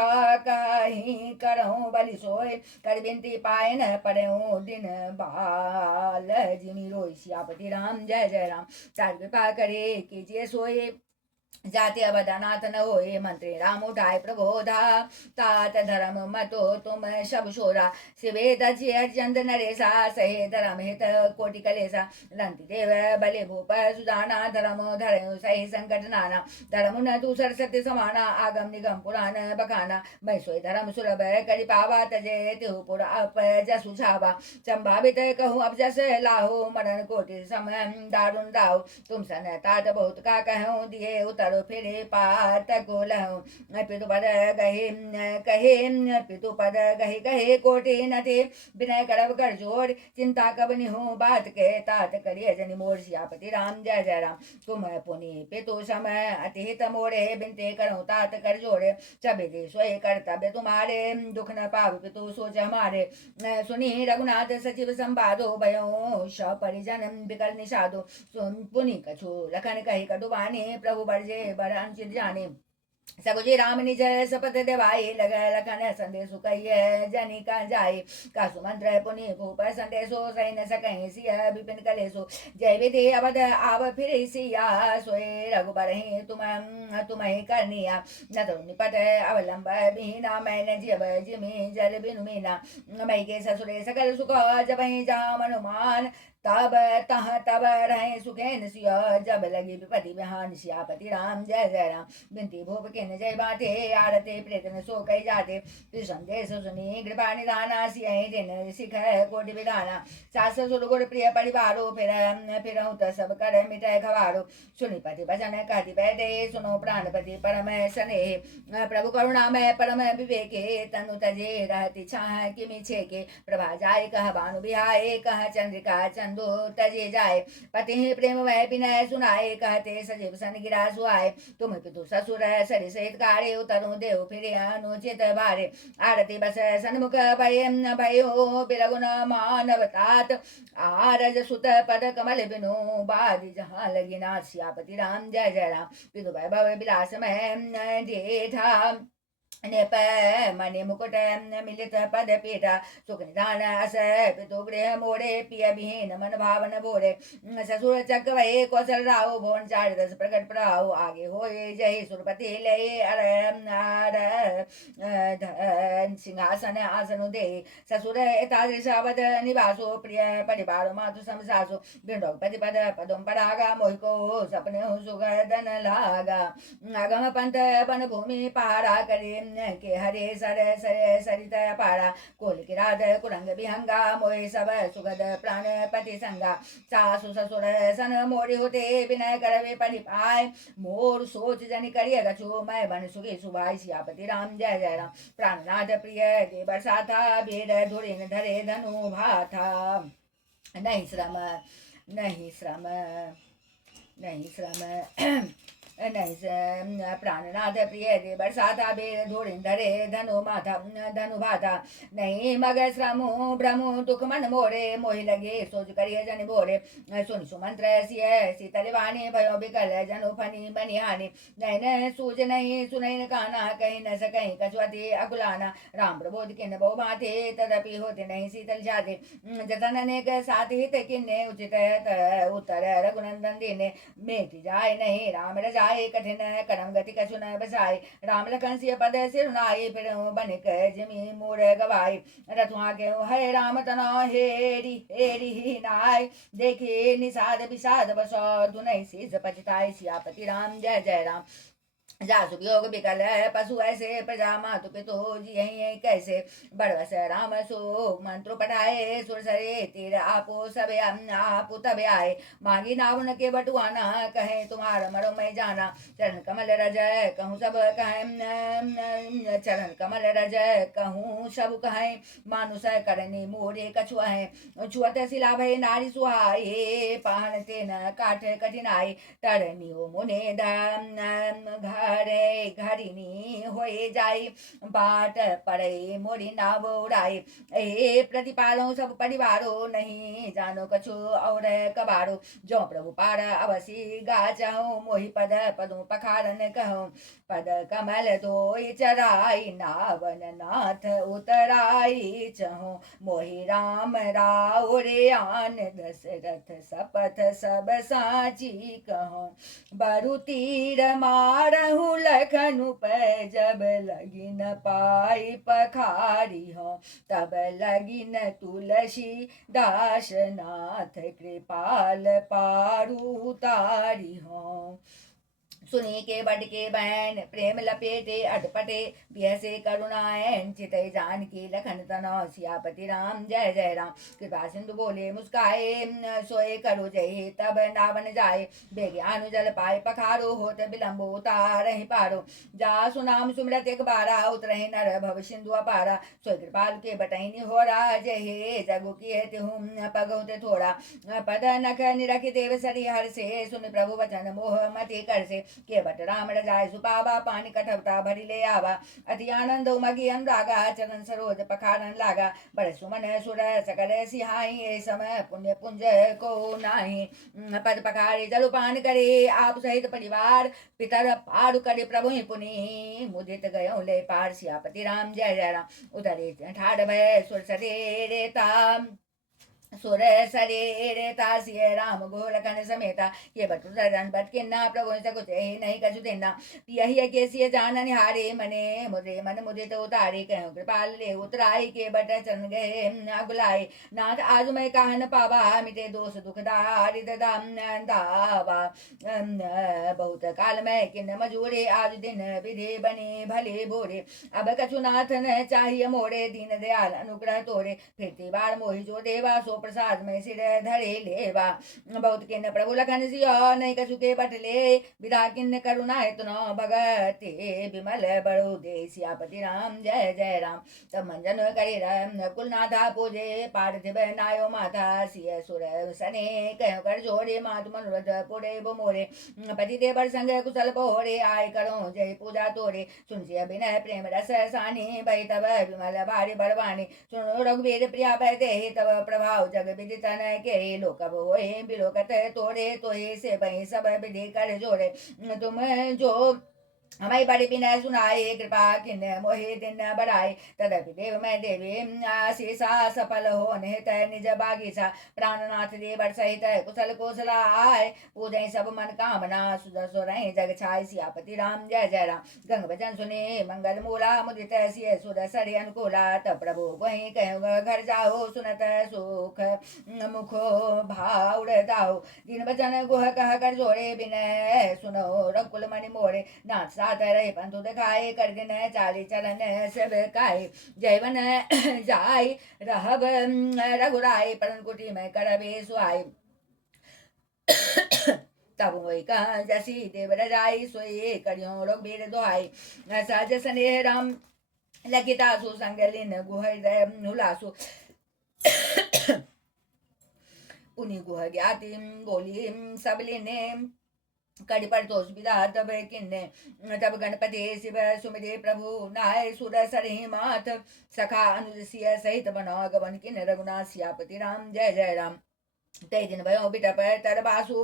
कहीं करहूँ बलि सोए कर बिनती पाए न पढ़े दिन बाल जिमी रोई सियापति राम जय जय राम तार कृपा करे कीजिए सोए जाति अवदानाथ न होए मंत्री राम उठाए प्रबोधा तात धर्म मतो तुम शब शोरा शिवे दज्यंद नरेशा सहे धर्म हित कोटि कलेसा लंति देव बले भूप सुजाना धर्म धर्म सही संकट नाना धर्म न तू सरस्वती समाना आगम निगम पुराण बखाना मैं सोई धर्म सुलभ करि पावा तजे तिहु पुर अप जसु छावा संभावित कहूँ अब जस लाहो मरण कोटि सम दारुण दाऊ तुम सन तात बहुत का कहूँ दिए उतर फिरे पात को लहूं पितु पद गहे कहे पितु पद गहे कहे कोटि न थे विनय करब कर जोड़ चिंता कब निहूं बात के तात करिए जनि मोर सियापति राम जय जय राम तुम पुनि पितु समय अतिहित मोरे बिनते करो तात कर जोड़े सभी देश कर्तव्य तुम्हारे दुख न पाव पितु सोच हमारे सुनी रघुनाथ सचिव संवादो भयो स परिजन विकल निषादो पुनि कछु लखन कही कटुबानी प्रभु बरजे बरंचित जाने सकुजी राम निज शपथ देवाई लग लखन संदेश कहिए जनि का जाय कासु मंत्र पुनि भूप संदेशो सही न सकहि सिय विपिन कलेसो जय विधि अवध आव फिर सिया सोए रघुबर ही तुम्हें करनिया न तो निपट अवलंब बिना मैंने जीव जिमी जल बिनु मीना मई के ससुरे सकल सुख जब जाम अनुमान तब तब रहे सुखेन सिया जब लगी विपति बिहान सियापति राम जय जय राम बिनती भूप के जय बाटे आरते प्रेतन सो कही जाते संदेश सुनी कृपा निधाना सिय दिन सिख कोटि विधाना सास ससुर गुर प्रिय परिवारो फिर तो सब कर मिटाए खवारो सुनि पति भजन कहती बैठे सुनो प्राणपति परम स्नेह प्रभु करुणा में परम विवेके तनु तजे रहती छाह किमि छेके प्रभा जाय कह भानु बिहाए कह चंद्रिका चंदो तजे जाए पति प्रेम वह विनय सुनाए कहते सजीव सन गिरा सुहाए तुम पितु ससुर सरि सहित कारे उतरु देव फिर अनुचित भारे आरती बस सन्मुख भयो बिरगुन मानवतात आरज सुत पद कमल बिनु बादी जहाँ लगी नाथ सियापति राम जय जय राम पितु वैभव विलास में जेठा नेप मणि मुकुट मिलित पद पीठा सुख निधान अस पितु गृह मोरे पिय विहीन मन भावन भोरे ससुर चक वही कौशल राहु भुवन चार दस प्रकट प्राहु आगे होए जय सुरपति ले सिंहासन आसन दे ससुर एतादृशावद निवासो प्रिय परिवार मातु समसासु बिंडोपति पद पदम परागा मोहिको सपने सुगदन लागा आगम पंत वन भूमि पहाड़ा करे के हरे सर सर सरित पारा कोल किराद कुरंग विहंगा मोहे सब सुगद प्राण पति संगा सासु ससुर सन मोरी होते विनय करवे परिपाय मोर सोच जनि करिय गछु मैं बन सुखी सुभाई सियापति राम जय जय राम प्राणनाथ प्रिय के बरसाता वीर धुरिन धरे धनु भाथा नहीं श्रम नहीं श्रम नहीं श्रम नहीं प्राणनाथ प्रिय दे बरसाता बेर धोड़िन धरे धनु माथा धनु भाथा नहीं मग श्रमु भ्रमु दुख मन मोरे मोहि लगे सोच करिए जन भोरे सुन सुमंत्र सिय शीतल वाणी भयो बिकल जनु फनी बनिहानि नैन सूझ नहीं सुनैन काना कहीं न सकहीं कछुअति अकुलाना राम प्रबोध किन बहु माथे तदपि होते नहीं शीतल जाते जतन अनेक साथ हित किन्ने उचित उत्तर रघुनंदन दीने मेटि जाय नहीं राम रजाए कठिन करम गति कछु न बसाए राम लखन सिय पद सिरुनाई फिर बनिक जिमी मूर गवाई रथुआ के हरे राम तना हेरी हेरी ही नाय देखे निषाद विषाद बसो दुनई शीस पचिताय सियापति राम जय जय राम जासु योग विकल पशु ऐसे प्रजा मातु पितु जी कैसे बड़वस राम सो मंत्र पढ़ाए सुर सरे तीर आपो सब आपो तब आए मांगी नावन के बटुआना कहे तुम्हारा मरो मैं जाना चरण कमल रज कहूँ सब कहें चरण कमल रज कहूँ सब कहें मानुष करनी मोरे कछुआ है छुअत शिला भय नारी सुहाए पाहन तेन काठ कठिनाई तरनियो मुने घरे घरिनी होए जाई बाट पड़े मोरी नाव उड़ाई ए प्रतिपालो सब परिवारो नहीं जानो कछु और कबारो जो प्रभु पार अवसी गाचहु मोहि पद पदों पखारन कहूँ पद कमल धोई चराई नावन नाथ उतराई चहु मोहि राम राउरे आन दशरथ सपथ सब साची कहूँ बरु तीर मारहु लखनु पे जब लगी न पाई पखारी हो तब लगी न तुलसी दास नाथ कृपाल पारू तारी हो सुनी के बड के बैन प्रेम लपेटे अटपटे बिहसे करुणायन चितई जान की लखन तनो सियापति राम जय जय राम कृपा सिंधु बोले मुस्काए सोए करो जय तब नावन जाए बेज्ञान जल पाए पखारो होत विलंबो उतार ही पारो जा सुनाम सुमरत एक बारा उतरहि नर भव सिंधु अपारा सोई कृपाल के बटैनी हो जय हे जगु की तिहुम पगौते थोड़ा पद नख निरखि देव सरि हर से सुन प्रभु वचन मोह मति कर से के बट राम रजाय सुपावा पानी कठवटा भरी ले आवा अति आनंद उमगी अनुरागा चरण सरोज पखारन लागा बड़े सुमन सुर सकल सिहाई ए समय पुण्य पुंज को नाही पद पखारे जलुपान करे आप सहित परिवार पितर पार करे प्रभु पुनि मुदित गयो ले पार सियापति राम जय जय राम उतरे ठाड़ भय सुर सरे रेता सुर सरे रेता सिय राम गोरखन समेता ये बटुरन बटकिन्ना प्रभु सकुच ही नहीं कछु देना यही के सिय जान निहारे मने मुदे मन मुदित उतारे कहो कृपाल ले उतराई के बट चरण गए अगुलाए नाथ आज मैं कहन पावा मिटे दोष दुख दारिद दावा बहुत काल में किन मजूरे आज दिन विधि बने भले भोरे अब कछु नाथ न चाहिए मोरे दीन दयाल अनुग्रह तोरे फिरती बार मोहि जो देवा सो प्रसाद में सिर धरे लेवा बहुत किन्न प्रभु लखन सियो नहीं कछु के बटले विदा किन्न करुणा इतनो भगते विमल बड़ो दे सियापति राम जय जय राम तब मंजन करे राम कुलनाथा पूजे पार्थिव नायो माता सिय सुर सने कहो कर जोड़े मात मनोरथ पुरे मोरे पति देवर संग कुशल पोरे आय करो जय पूजा तोरे सुन सिय बिनय प्रेम रस सानी भई तब विमल बारी बड़वानी सुनो रघुवीर प्रिया बहते तब प्रभाव जग विदित न के लोक होए बिलोकत तोड़े तोहे से भई सब विधि कर जोड़े तुम जो हमारी बड़ी विनय सुनाए कृपा किन मोहे दिन बढ़ाए तदपि देव मैं देवी आशीषा सफल हो निहित निज बागीसा प्राणनाथ देवर सहित कुशल कोसला आय पूजय सब मन कामना सुर जग छाय सियापति राम जय जय राम गंग भजन सुने मंगल मूला मुदित सिय सुर सरि अनुकूला तब प्रभु वही कहो घर जाओ सुनत सुख मुखो भाव दाओ दिन भजन गुह कह कर जोड़े बिनय सुनो रकुल मणि मोरे नाथ साथ रहे पंथु दिखाए कर दिन चाली चरण सब काय जैवन जाय रहब रघुराय परन कुटी में करबे सुहाय तब वही कहा जसी देव रजाई सोए करियो रघुबीर दोहाई सहज स्नेह राम लखिता सुसंग लिन गुहर हुलासु पुनि गुह ज्ञाति बोली सब लिने कड़ी पर तो सुविधा तब किन्ने तब गणपति शिव सुमिरे प्रभु नाय सुर सरहि माथ सखा अनुज सिय सहित बनो गवन किन रघुनाथ सियापति राम जय जय राम। तय दिन भयो बिटप तरबासु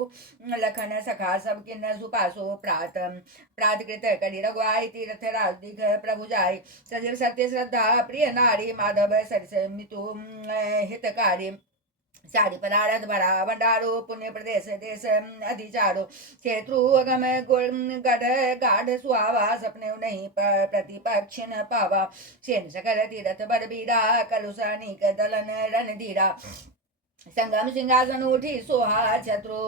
लखन सखा सब किन्न सुपासु प्रात प्रात कृत करी रघुआई तीर्थ राज दिख प्रभु जाय सजल सत्य श्रद्धा प्रिय नारी माधव सरस मितु हितकारी सारी पदार्थ भरा भंडारो पुण्य प्रदेश देश अधिचारो क्षेत्रु अगम गढ़ गाढ़ सुहावा सपने नहीं प्रतिपक्ष न पावा सेन सकल तीरथ बर बीरा कलुषानी दलन रण धीरा संगम सिंहासन उठी सोहा छत्रु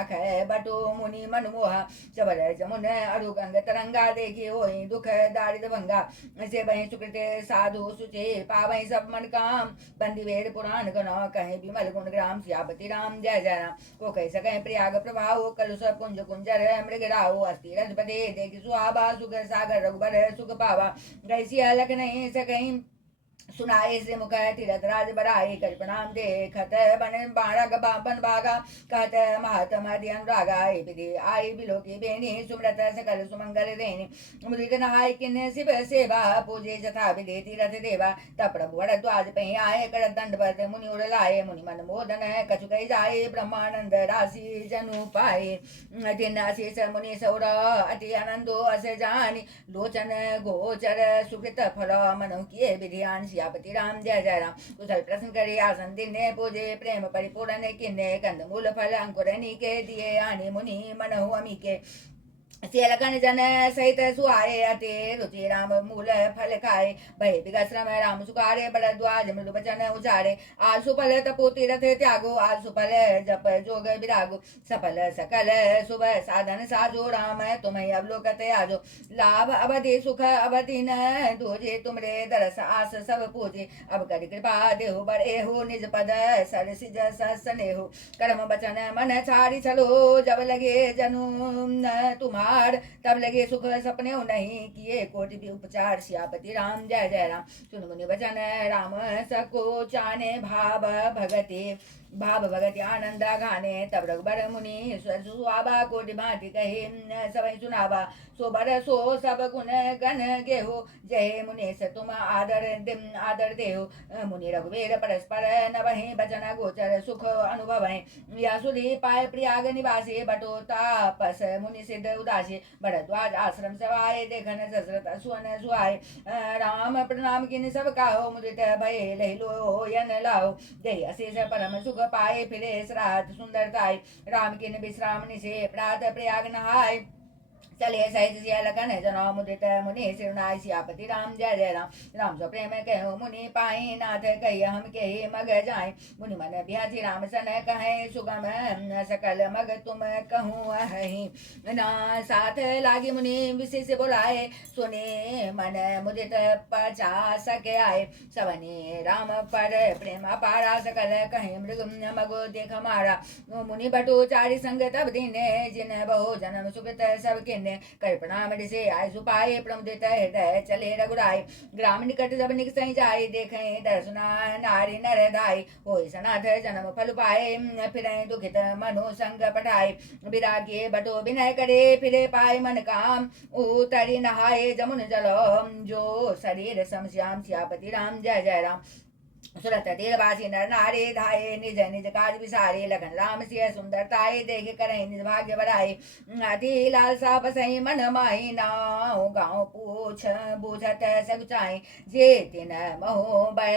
अखय बटु मुनि मनमोहा चबर जमुन अरु गंग तरंगा देखी होई दुख दारिद भंगा से वही सुकृते साधु सुचे पावई सब मन काम बंदी वेद पुराण गण कहे विमल गुण ग्राम सियापति राम जय जय राम को कह सके प्रयाग प्रभाव कलुष पुंज कुंजर मृग राहु अस्थि रजपते देखी सुहाबा सुख सागर रघुबर सुख पावा गैसी अलख नहीं सकहीं सुनाए से मुख तीरथ राज बराई कर प्रणाम देखत बन बारग बन बागा कहत महात्म हरि अनुरागा विधि आई बिलो की बेनी सुमरत सकल सुमंगल देनी मुदित नहाय किन्ने शिव सेवा पूजे जथा विधि तीरथ देवा तब प्रभु द्वाज पही आए कर दंडवत मुनि उड़ लाए मुनि मन मोदन कछु कही जाए ब्रह्मानंद राशि जनु पाए दिन आशीष मुनि सौर अति आनंदो अस जानी लोचन गोचर सुकृत फल मनु किए विधियान सियापति राम जय जय राम कुशल प्रश्न करे आसन दिने पूजे प्रेम परिपूर्ण किन्ने कंद मूल फल अंकुर के दिए आनी मुनि मनहु अमी के सेलकन जन सहित सुहाए अते रुचि राम मूल फल खाए भय विगश्रम राम सुखारे बरद्वाज मृदु बचन उचारे आज सुफल तपो तीरथ त्यागो आज सुफल जप जोग विरागो सफल सकल शुभ साधन साजो राम तुम्हें अवलोकत आजो लाभ अवधि सुख अवधि न दूजे तुमरे दरस आस सब पूजे अब कर कृपा देहु बड़े हो निज पद सर सिज सनेहु कर्म बचन मन छाड़ी चलो जब लगे जनु तुम्हार तब लगे सुख सपने नहीं किए कोटि भी उपचार सियापति राम जय जय राम सुन मुनि वचन राम सको चाने भाव भगति आनंद गाने तब रघुबर मुनि सुहावा कोटि भांति कहे सबई सुनावा सो बर सो सब गुण गण गेहु जय मुनेश तुम आदर देहु मुनि रघुवीर परस्पर नवहि बचन गोचर सुख अनुभव या सुधी पाए प्रयाग निवासी बटो तापस मुनि सिद्ध उदासी भरद्वाज आश्रम सवाए देखन दशरथ सुवन सुहाए राम प्रणाम किन सब काहो मुदित भय लहि लो यन लाओ जय अशेष परम सुख पाए फिरे श्राद्ध सुंदरताय राम किन विश्राम निशे प्रात प्रयाग नहाय चले सहित सिया लगन जनो मुदित मुनि सिरनाय सियापति राम जय जय राम राम सो प्रेम कहो मुनि पाई नाथ कही हम कही मग जाए मुनि मन बिहाजी राम सन कहे सुगम सकल मग तुम कहूँ अहि ना साथ लागी मुनि विशेष बोलाए सुने मन मुदित पचा सके आए सवनी राम पर प्रेम पारा सकल कहे मृग मगो देख मारा मुनि बटो चारि संग तब दीने जिन बहु जन्म सुकृत सब किन्ने कर प्रणाम से आय सुपाए प्रमुदित हृदय चले रघुराय ग्राम निकट जब निक सही जाए देखे दर्शना नारी नर दाय होय सनाथ जन्म फल पाए फिर दुखित मनो संग पठाए विरागे बटो विनय करे फिरे पाए मन काम उतरी नहाए जमुन जल जो शरीर समश्याम सियापति राम जय जय राम सुरत देरवासी नर नारे धाये निज निज काज विसारे लगन राम सिय सुंदरताए देख कर निज भाग्य बढ़ाए अति लालसा बसई मन माही नाव गाँव पूछ बूझत सगुचाई जे तिन महो बय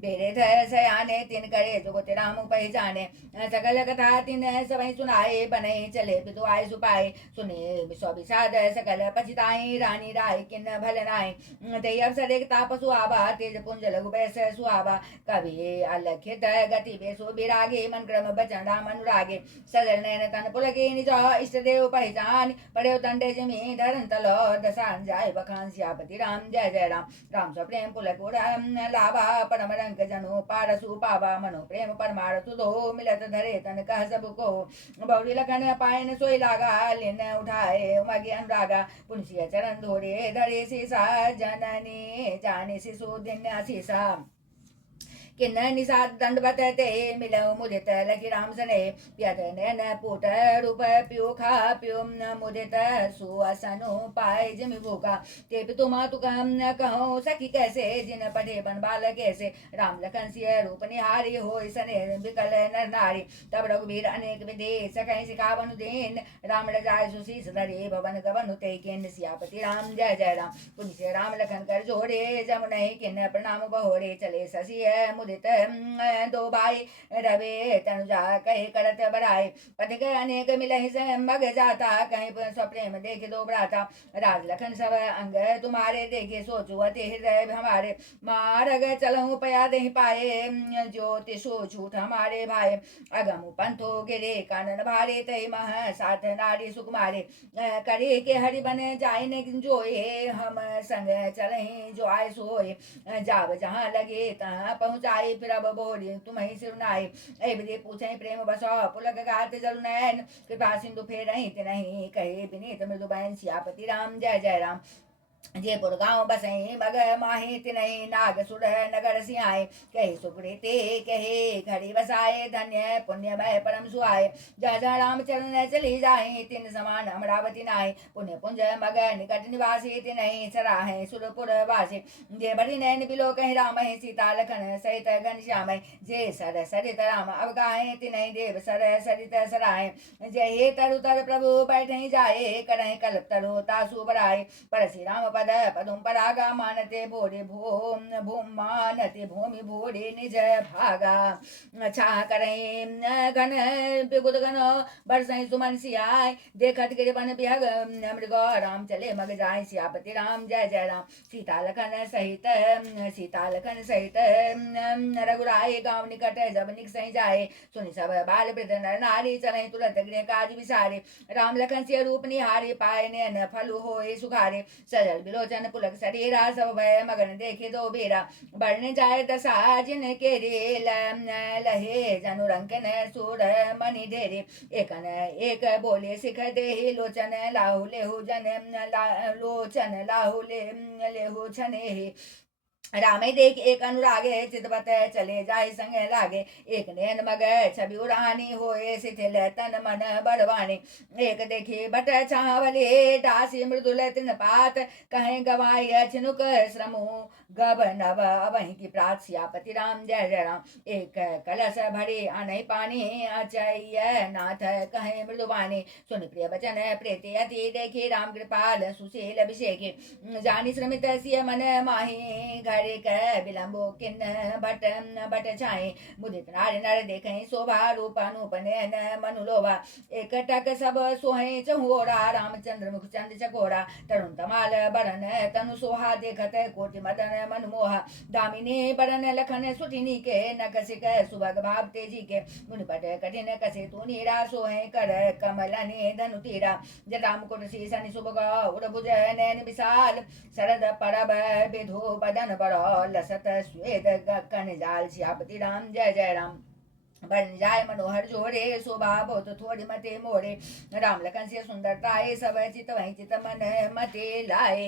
बेरे सयाने तिन करे जुगत राम पहचाने सकल कथा तिन सबई सुनाए बने चले पितुआय सुपाए सुने विश्व विषाद सकल पछताई रानी राय किन भल नाय ते अवसर एक तापसु आभा तेज पुंज लघु बैस सुहावा कवि अलखित गति बेसो विरागे मन क्रम बचन राम अनुरागे सजल नयन तन पुलके निज इष्ट देव पहचान पड़े तंडे जमी धरन तल दसान जाय बखान सियापति राम जय जय राम राम सो प्रेम पुलक लाभा परम रंग जनु पारसु पावा मनो प्रेम परमारसु दो मिलत धरे तन कह सब को बौरी लखन पायन सोई लागा लेन उठाए मगे अनुरागा पुंसिय चरण धोरे धरे सीसा जननी जाने शिशु दिन आशीषा किन्न निषाद दंडवत ते मिलऊ मुदित लखी राम सने प्यत नैन पुट रूप प्यो खा प्यो मुदित सुअसनु पाए जिमि भूखा ते तुमा तुकम कहो सखी कैसे जिन पढ़े बन बाल कैसे राम लखन सिय रूप निहारी हो सने विकल नर नारी तब रघुवीर अनेक विधि सकहि सिखावनु दीन राम रजाय सुशीष धरे भवन गवन ते किन सियापति राम जय जय राम पुनि से राम लखन कर जोड़े जमुने किन प्रणाम बहोरे चले शशि मुदित दो भाई रवे तनुजा कहे करत बड़ाई पथिक अनेक मिलहि मग जाता कहीं स्वप्रेम देखे दो भ्राता राज लखन सब अंग तुम्हारे देखे सोचु अति हृदय हमारे मारग चलहु पया दही पाए ज्योति सो झूठ हमारे भाई अगम पंथो गिरे कानन भारे तय मह साथ नारी सुकुमारे करे के हरि बने जाय ने जोए हम संग चलहि जो आय सोए जाव जहाँ लगे तहाँ पहुँचाए फिर अब बोली तुम्हें सिरुनाई ऐ विधि पूछे प्रेम बसो पुलक गात जल नैन कृपा सिंधु फेर नहीं कहे विनीत मृदु बहन सियापति राम जय जय राम जयपुर गाँव बसई मग माही तिनहि नाग सुर नगर सियाए कही सुकृति कहे घड़ी बसाए धन्य पुण्यमय परम सुहाय जय जय राम चरण चली जाए तिन समान अमरावती नाय पुण्य पुंज मग निकट निवासी तिनहि सराहे सुरपुर वासी जे बड़ी नैन बिलो कही राम सीता लखन सहित घनश्याम जे सर सरित राम अवगाहे तिनहि देव सर सरित सराय जय हे तरु तर प्रभु बैठे जाए करहि कल्प तरु तासु बराय परशि राम पद पदुम परागा मानते भोरे भूम मानते भूमि भोरे निज भागा छा करे घन बिगुद घन बरसई सुमन सियाय देखत गिरवन बिहग मृग राम चले मग जाय सियापति राम जय जय राम सीता लखन सहित रघुराय गाँव निकट जब निक सही जाए सुनि सब बाल वृद्ध नर नारी चले तुरंत गृह काज विसारे राम लखन से रूप निहारे पाए नैन फलु होए सुखारे सजल बिलोचन पुलक शरीरा सब भय मगन देखे दो बेरा बढ़ने जाए दशा जिन के रे लहे जनु रंकन सूर मणि ढेरे एकन एक बोले सिख दे लोचन लाहु लेहु जन लोचन लाहु लेहु छने रामे देख एक अनुरागे चितवत चले जाय संग लागे एक नैन मग छवि उड़ानी होए शिथिल तन मन बड़वानी एक देखे बट छावले दासी मृदुल तिन पात कहे गवाय छिनुक श्रमु गब नव वहीं की प्रात सियापति राम जय जय राम एक कलश भरे आनहि पानी अचय नाथ कहे मृदुवानी सुन प्रिय बचन प्रीति अति देखे राम कृपाल सुशील अभिषेक जानी श्रमित सिय मन माही घरे क विलंबो किन्न बट छाए मुदित नार नर देखे शोभा रूपानुप नयन मनुलोभा एक टक सब सोहे चहोरा रामचंद्र मुख चंद चकोरा तरुण तमाल बरन तनु सोहा देखत कोटि मदन मनमोहा दामिनी बरन लखन सुटिनी के नकसिक सुभग भाव तेजी के मुनिपट कठिन कसे तू नीरा सोहे कर कमलनि धनु तीरा जटा मुकुट शीसन सुभग उड़भुज नैन विशाल शरद परब विधु बदन बड़ लसत श्वेत कन जाल सियापति राम जय जय राम बन जाय मनोहर जोरे शोभा बहुत थोड़ी मते मोरे राम लखन से सुंदरताए सब चित वही चित मन मते लाए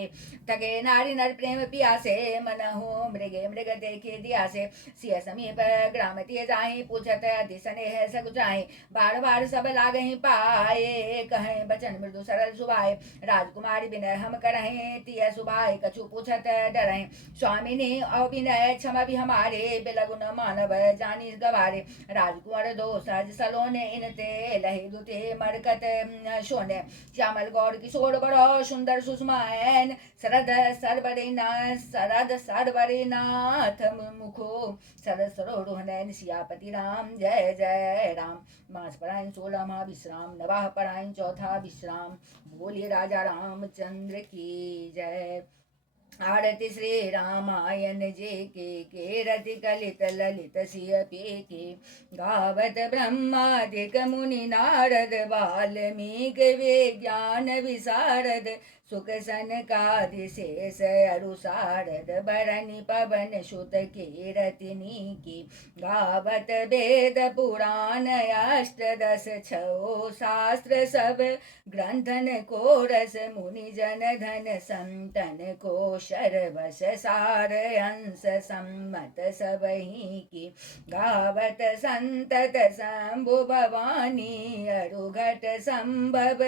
तके नारी नर प्रेम पियासे मन हो मृगे मृग देखे दिया से सिय समीप ग्राम तिय जाहि पूछत अति स्नेह सगुचाहि बार बार सब लागहि पाए कहे बचन मृदु सरल सुभाए राजकुमारी विनय हम करहि तिय सुभाए कछु पूछत डरहि स्वामिनी अविनय क्षमा भी हमारे बिलगुन मानव जानी गवारे राजकुमार दो सहज सलोने इनते लहे दुते मरकत शोने श्यामल गौर किशोर बड़ो सुंदर सुषमायन शरद सरवरीनाथ मुखो शरद सरोहन सियापति राम जय जय राम मास परायण 16वां विश्राम नवाह परायण 4था विश्राम बोलिए राजा रामचंद्र की जय। आरती श्री रामायण जे के रति कलित ललित सिय के गावत ब्रह्मादिक मुनि नारद वाल्मीकि विज्ञान विशारद सुख सनकादि शेष अरु सारद बरनि पवन सुत कीरतिनी की गावत वेद पुराण अष्टदश छो शास्त्र सब ग्रंथन को रस मुनि जन धन संतन को शरवश सार अंश सम्मत सबही की गावत संतत शंभु भवानी अरुघट संभव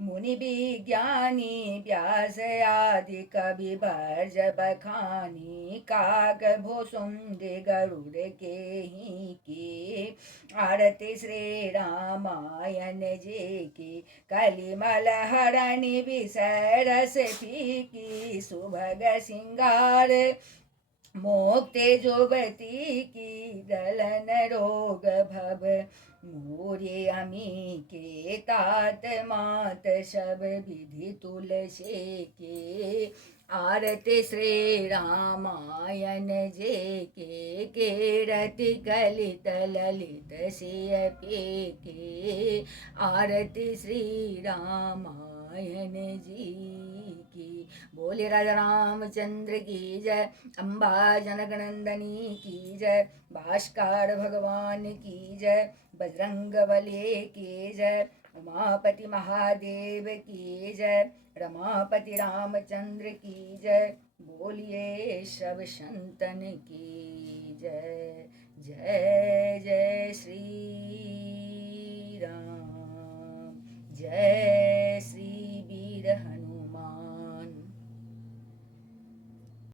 मुनि विज्ञानी व्यास आदि कवि भर्ज बखानी काक भोसुंडी गरुड़ के ही की आरती श्री रामायण जी की कलिमल हरणी विषय रस फीकी सुभग सिंगार मोक्ते जुवती की दलन रोग भव मोरे अमी के तात मात सब विधि तुलसी के आरती श्री रामायण जे के केरति कलित ललित सिय के आरती श्री रामायण जी की। बोले राजा रामचंद्र की जय, अम्बा जनकनंदनी की जय, भास्कर भगवान की जय, बजरंग बली की जय, उमापति महादेव की जय, रमापति रामचंद्र की जय। बोलिए सब संतन की जय। जय जय श्री राम, जय